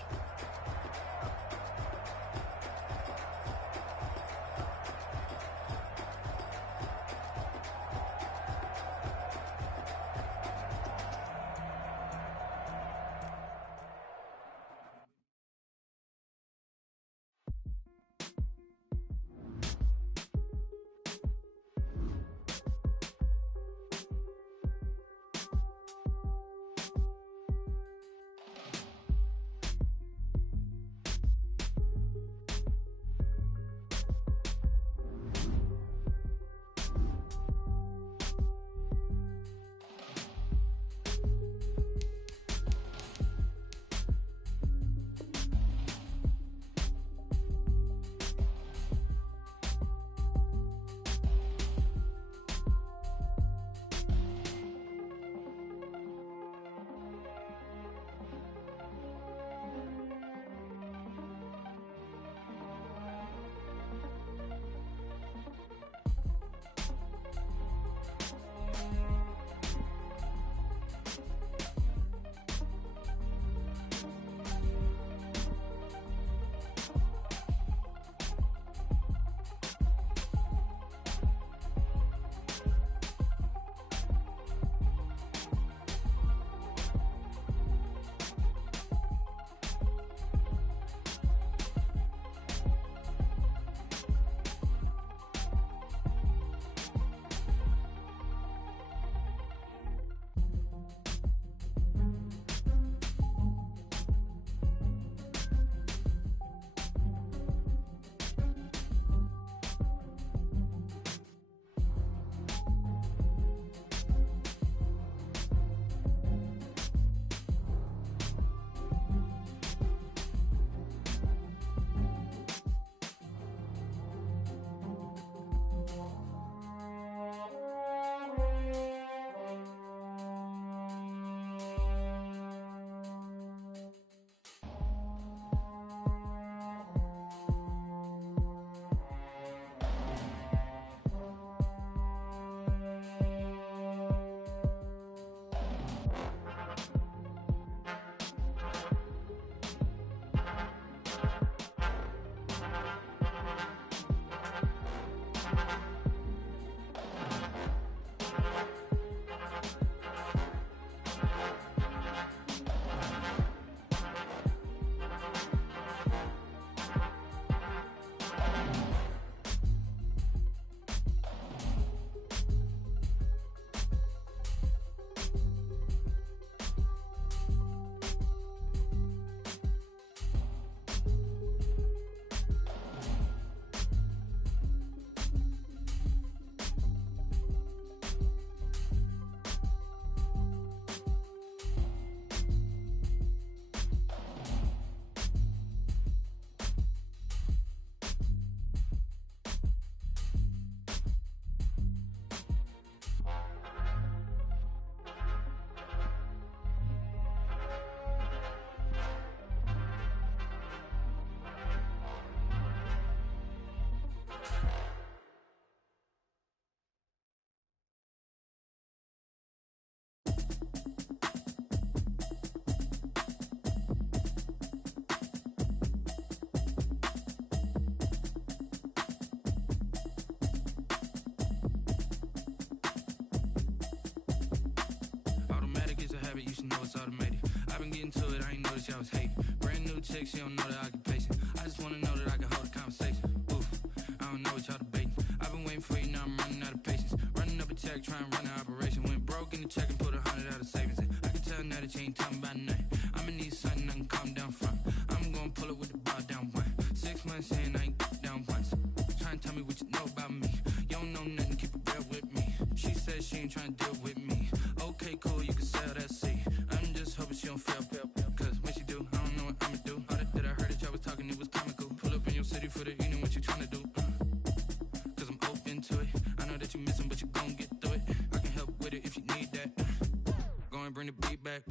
You should know it's automated. I've been getting to it, I ain't noticed y'all was hating. Brand new chick, she don't know the occupation. I just wanna know that I can hold a conversation. Oof, I don't know what y'all debating. I've been waiting for you, now I'm running out of patience. Running up a check, trying to run an operation. Went broke in the check and put 100 out of savings in. I can tell now that you ain't talking about nothing. I'ma need something I can calm down from. I'm gonna pull it with the bar down one. 6 months in, I ain't down once. Trying to tell me what you know about me. You don't know nothing, keep it real with me. She said she ain't trying to deal with me. Okay, cool, you can sell that seat. I'm just hoping she don't fail. Cause when she do, I don't know what I'ma do. All that I heard that y'all was talking, it was comical. Pull up in your city for the evening, what you trying to do? Cause I'm open to it. I know that you missing, but you gon' get through. back.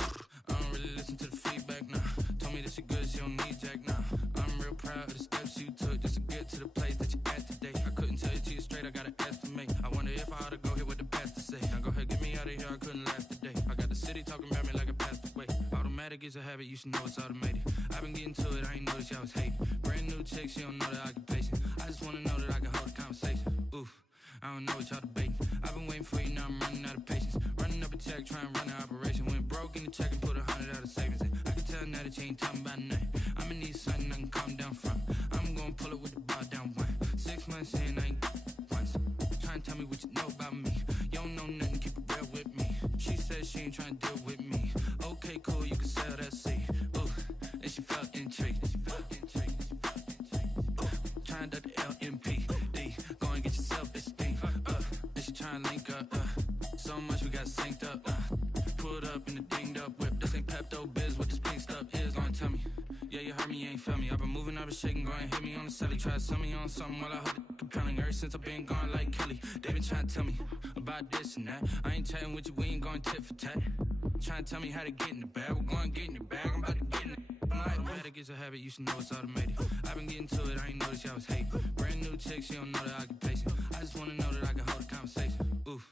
I don't really listen to the feedback, nah. Told me that she good, she don't need Jack, nah. I'm real proud of the steps you took just to get to the place that you at today. I couldn't tell you to you straight, I gotta estimate. I wonder if I ought to go here with the pastor say. Now go ahead, get me out of here, I couldn't last a day. I got the city talking about me like a passed away. Automatic is a habit, you should know it's automated. I've been getting to it, I ain't noticed y'all was hating. Brand new chick, she don't know the occupation. I just wanna know that I can hold a conversation. Oof, I don't know what y'all debating. I've been waiting for you, now I'm running out of patience. Running up a check, trying to run an operation. Went broke in the check and put 100 out of savings in. I can tell now that you ain't talking about nothing. I'ma need something I can calm down from. I'm gonna pull it with the bar down one. 6 months in, I ain't once. Trying to tell me what you know about me. You don't know nothing, keep it real with me. She said she ain't trying to deal with me. Okay, cool, you can sell that seed. Ooh, and she felt intrigued. Trying to the LMPD. Go and get yourself esteem. And she trying to link up. So much we got synced up. Pulled up in the dinged up whip. This ain't Pepto Biz, what this pink stuff is. Don't tell me. Yeah, you heard me, you ain't felt me. I've been moving, I've been shaking, go and hit me on the celly. Try to sell me on something while I hold it compelling. Ever since I've been gone like Kelly, they been trying to tell me about this and that. I ain't chatting with you, we ain't going tit for tat. Trying to tell me how to get in the bag. We're going to get in the bag, I'm about to get in it. Automatic is a habit, you should know it's automated. I've been getting to it, I ain't noticed y'all was hating. Brand new chick, she don't know the occupation. I just wanna know that I can hold a conversation. Oof,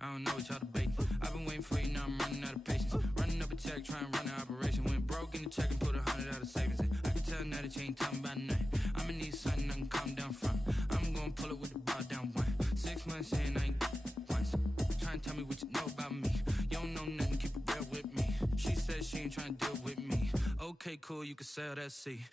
I don't know what y'all debating. I've been waiting for you, now I'm running out of patience. Running up a check, trying to run an operation. Went broke in the check and put 100 out of savings in. I can tell now that you ain't talking about nothing. I'ma need something I can calm down from. I'm gonna pull it with the bar down one. 6 months in, I ain't once. Trying to tell me what you know about me. You don't know nothing, keep it real with me. She said she ain't trying to deal with me. Okay, cool, you can sell that seed.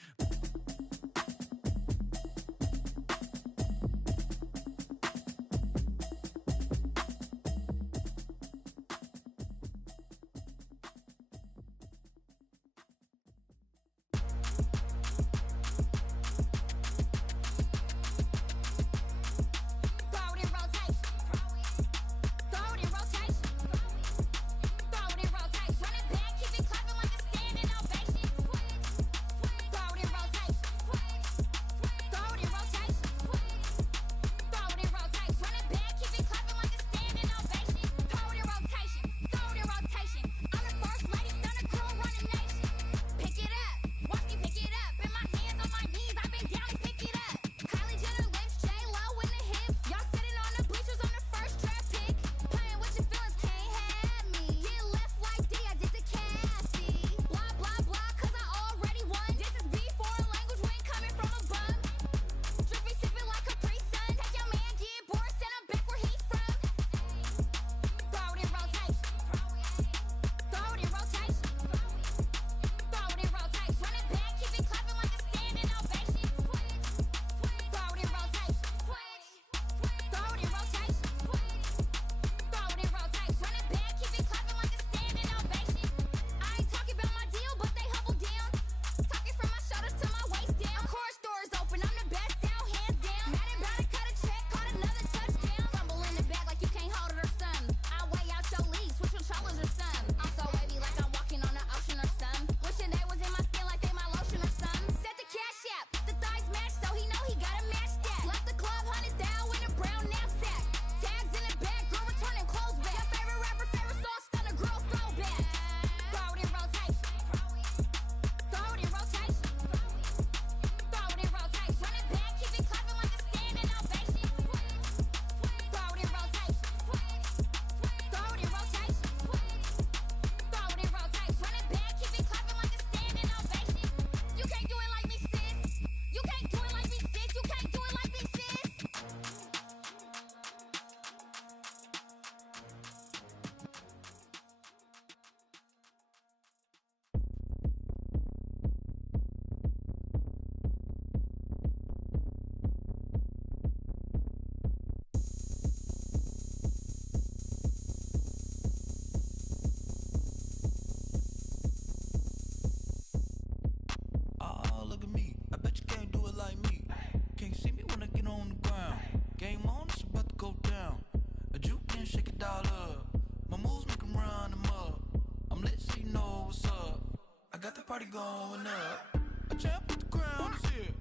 party going up. A champ with the crown is here.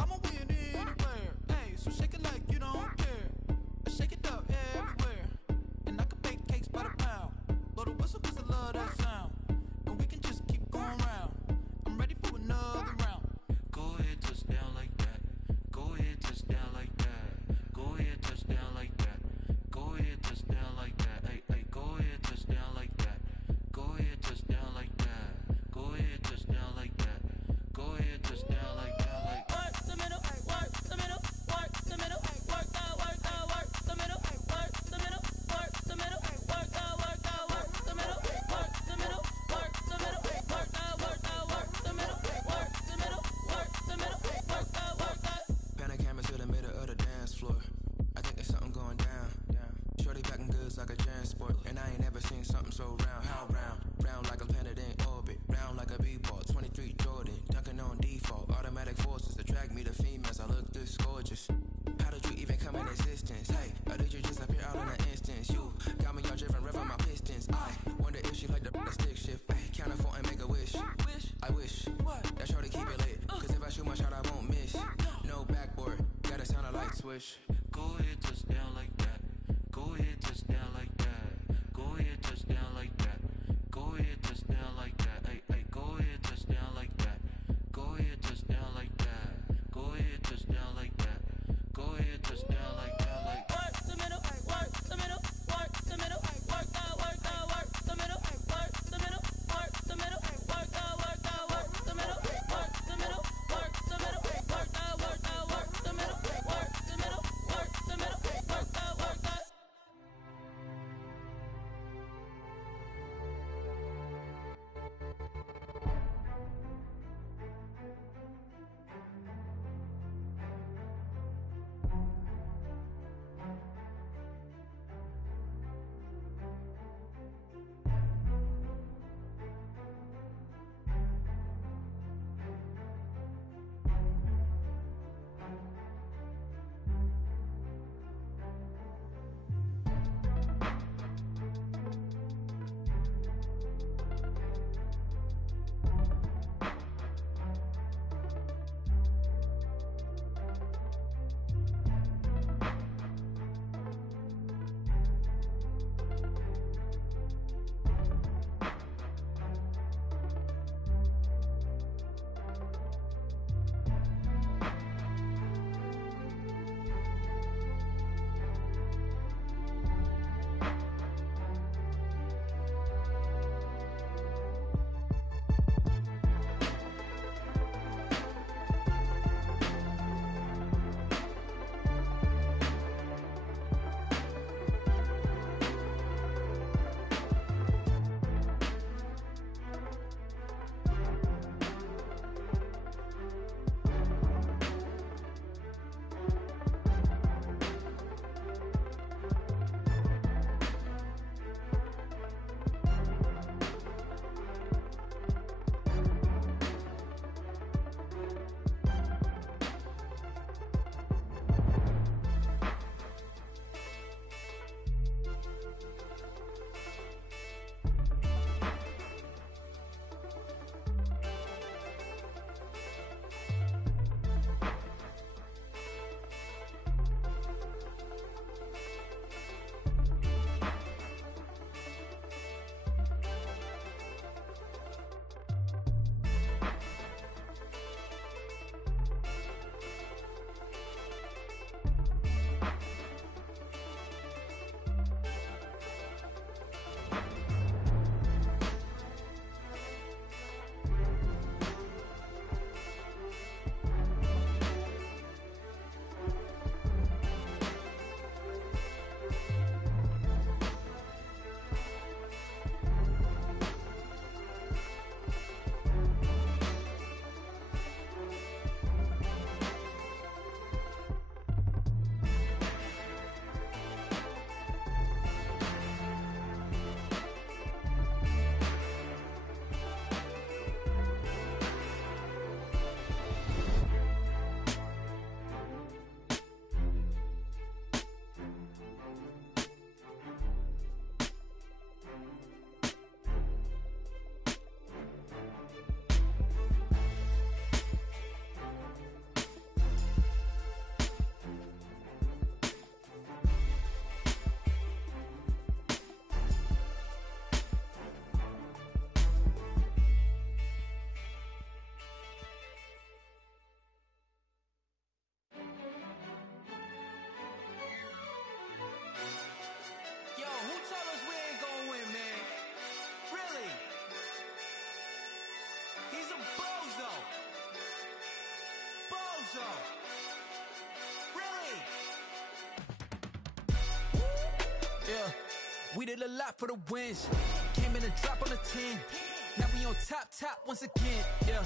I'ma win anywhere. Hey, so shake it like you don't care. I shake it up everywhere. And I can bake cakes by the pound. Blow the whistle cause I love that sound. I'm so round, how round? Round like a planet in orbit. Round like a b-ball, 23 Jordan. Dunking on default, automatic forces attract me to females. I look this gorgeous. How did you even come in existence? Hey, or did you just appear out in an instance? You got me all driven, revving my pistons. I wonder if she like the stick shift. Ay, count a 4 and make a wish. I wish that shorty keep it lit. Cause if I shoot my shot, I won't miss. No backboard, gotta sound a light switch. Go ahead, touch down like that. Go ahead, touch down like that. Go ahead, touch down like that. Go ahead, touch down like that. Ay, ay, go ahead, touch down like that. Go ahead, touch down like that. Go ahead, touch down like that. Go ahead, touch down like that. Like work the middle, work the middle, work the middle, work that, work the middle, work the middle, work the middle, work that, work the middle, work the middle, work the middle, work that, work the middle, work the middle, work the middle, work that, work that. Yeah, we did a lot for the wins. Came in and dropped on the 10. Now we on top once again. Yeah.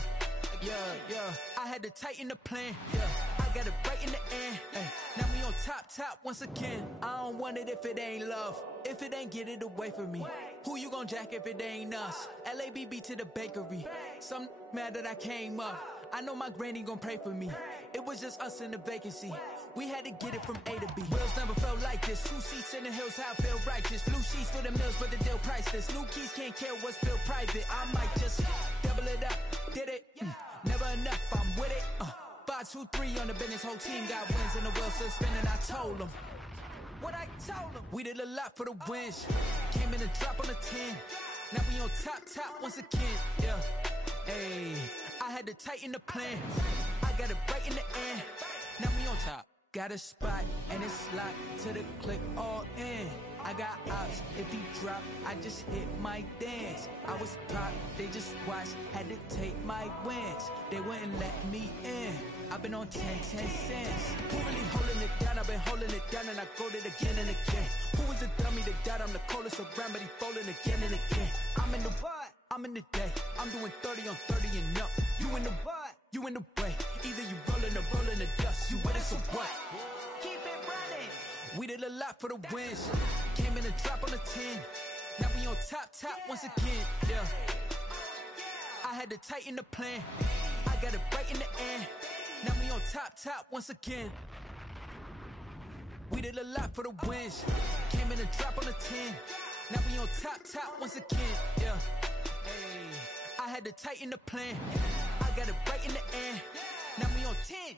I had to tighten the plan. Yeah, I got it right in the end. Ay, now we on top once again. I don't want it if it ain't love. If it ain't, get it away from me. Who you gon' jack if it ain't us? LABB to the bakery. Some mad that I came up. I know my granny gon' pray for me. It was just us in the vacancy. We had to get it from A to B. Wheels never felt like this. 2 seats in the hills, how I feel righteous. Blue sheets for the mills, but the deal priceless. New keys can't care what's built private. I might just double it up. Did it? Never enough, I'm with it. 5, 2, 3 on the business. Whole team got wins and the wheels still spinning. I told them what I told them. We did a lot for the wins. Came in a drop on the 10. Now we on top once again. Yeah. Hey, I had to tighten the plan. I got it right in the end. Now we on top. Got a spot and it's locked to the click all in. I got ops, if he drop, I just hit my dance. I was pop, they just watched, had to take my wins. They wouldn't let me in. I've been on 10 cents. Who really holding it down? I've been holding it down and I go it again and again. Who was the dummy that died? I'm the coldest around, but he falling again and again. I'm in the what? I'm in the day. I'm doing 30 on 30 and up. You in the what? You in the way. Either you rolling or rolling the dust. You with it, so what? Keep it running. We did a lot for the wins. Came in a drop on the 10. Now we on top once again. Yeah. I had to tighten the plan. I got it right in the end. Now we on top once again. We did a lot for the wins. Came in a drop on the 10. Now we on top once again. Yeah. Hey, I had to tighten the plan. I got it right in the end. Now we on 10.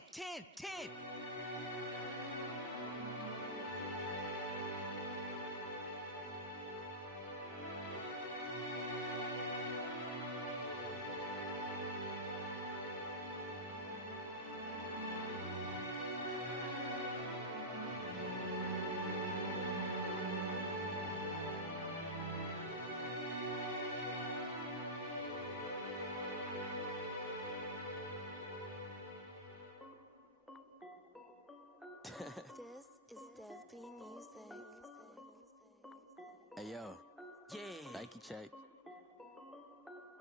This is Dev B Music. Hey yo, yeah. Nike check.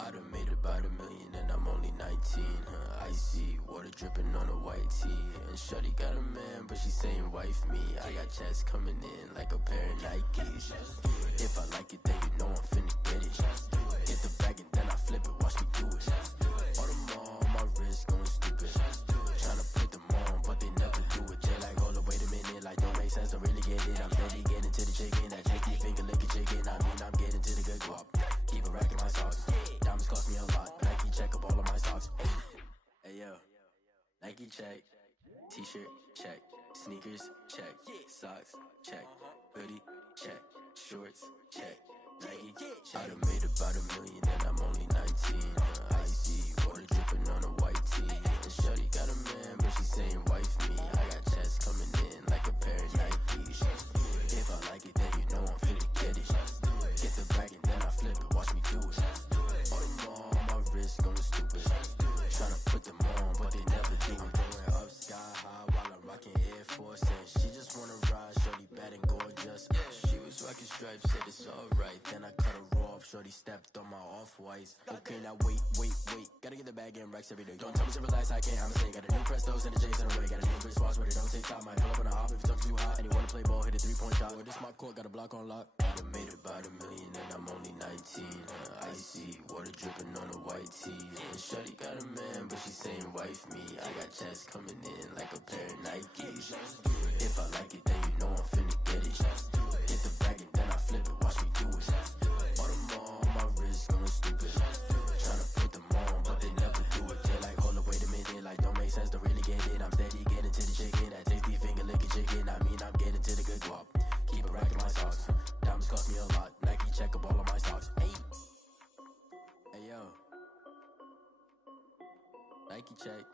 I done made about $1 million and I'm only 19. Icy water dripping on a white tee. And shorty got a man, but she saying wife me. I got checks coming in like a pair of Nikes. If I like it, then you know I'm finna get it. Get the bag and then I flip it. Watch me do it. All them on my wrist going stupid. Tryna put them on, but they never do it. They like, hold up, wait a minute, like don't make sense, don't really get it. I'm steady getting to the chicken, that tasty finger licking chicken. I mean, I'm getting to the good guap. Keep a rack in my socks. Diamonds cost me a lot. Nike check up all of my socks. Hey yo, Nike check. T-shirt check. Sneakers check. Socks check. Hoodie check. Shorts check. Nike. I done made about $1 million and I'm only 19. Icy water dripping on a white tee. And shorty got a man, but she saying wife me. I got checks coming in like a pair of Nikes. If I like it, then you know I'm finna get it. Get the bag and then I flip it. Watch me do it. All them on my wrist going stupid. Tryna put them on, but they never do it. Going up sky high while I'm rocking Air Force. And she just wanna ride, shorty bad and gorgeous. She was rocking stripes, said it's alright. Then I cut her off, shorty stepped on my off-whites. Okay, now wait. Gotta get the bag and racks every day. Don't tell me to relax, I can't, I'ma say. Got a new Prestos and a J's in a way. Got a new Chris Foss, but it don't take time. Might pull up on a hop if it's talking too hot. And you wanna play ball, hit a 3-point shot. Boy, this my court, got a block on lock. I done made about $1 million and I'm only 19. Icy water dripping on a white tee. And shorty got a man, but she saying wife me. I got checks coming in like a pair of Nikes. If I like it, then you know I'm finna get it. Get the bag and then I flip it. Watch me do it. All them on my wrist going stupid. Tryna put them on, but they never do it. They like, hold up, wait a minute, like don't make sense, don't really get it. I'm steady getting to the chicken, that tasty finger licking chicken. I mean, I'm getting to the good guap. Keep a rack in my socks. Diamonds cost me a lot. Nike check up all of my stocks. Hey yo, Nike check.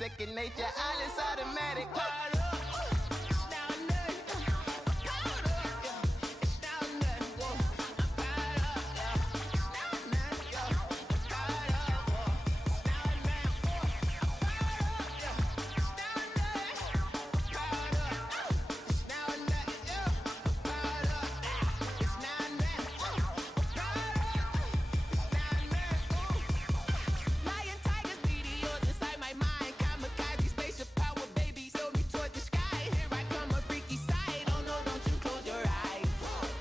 second nature. All is automatic. Caught up. It's now nothing. Caught up. Yeah. It's now nothing. Whoa. I'm caught up. Yeah. It's now nothing. Yeah. Caught up. Whoa. It's now nothing. Whoa. I'm caught up. Yeah. It's now nothing. Caught up. It's now nothing. Yeah. Caught up. It's now nothing. Caught up. Lion, tigers, meteors inside my mind. Kamikaze, spaceship power, baby, sail me toward the sky. Here I come, a freaky side. Oh no, don't you close your eyes.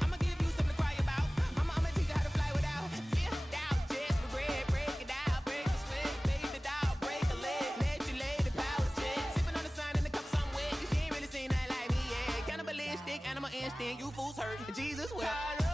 I'ma give you something to cry about. I'ma teach you how to fly without fear, doubt. Just for bread, break it out, break the sweat, baby, the doll, break a leg, let you lay the power jet. Sipping on the sun in the cup somewhere. You ain't really seen nothing like me, yeah. Cannibalistic, animal instinct, you fools hurt. Jesus, well.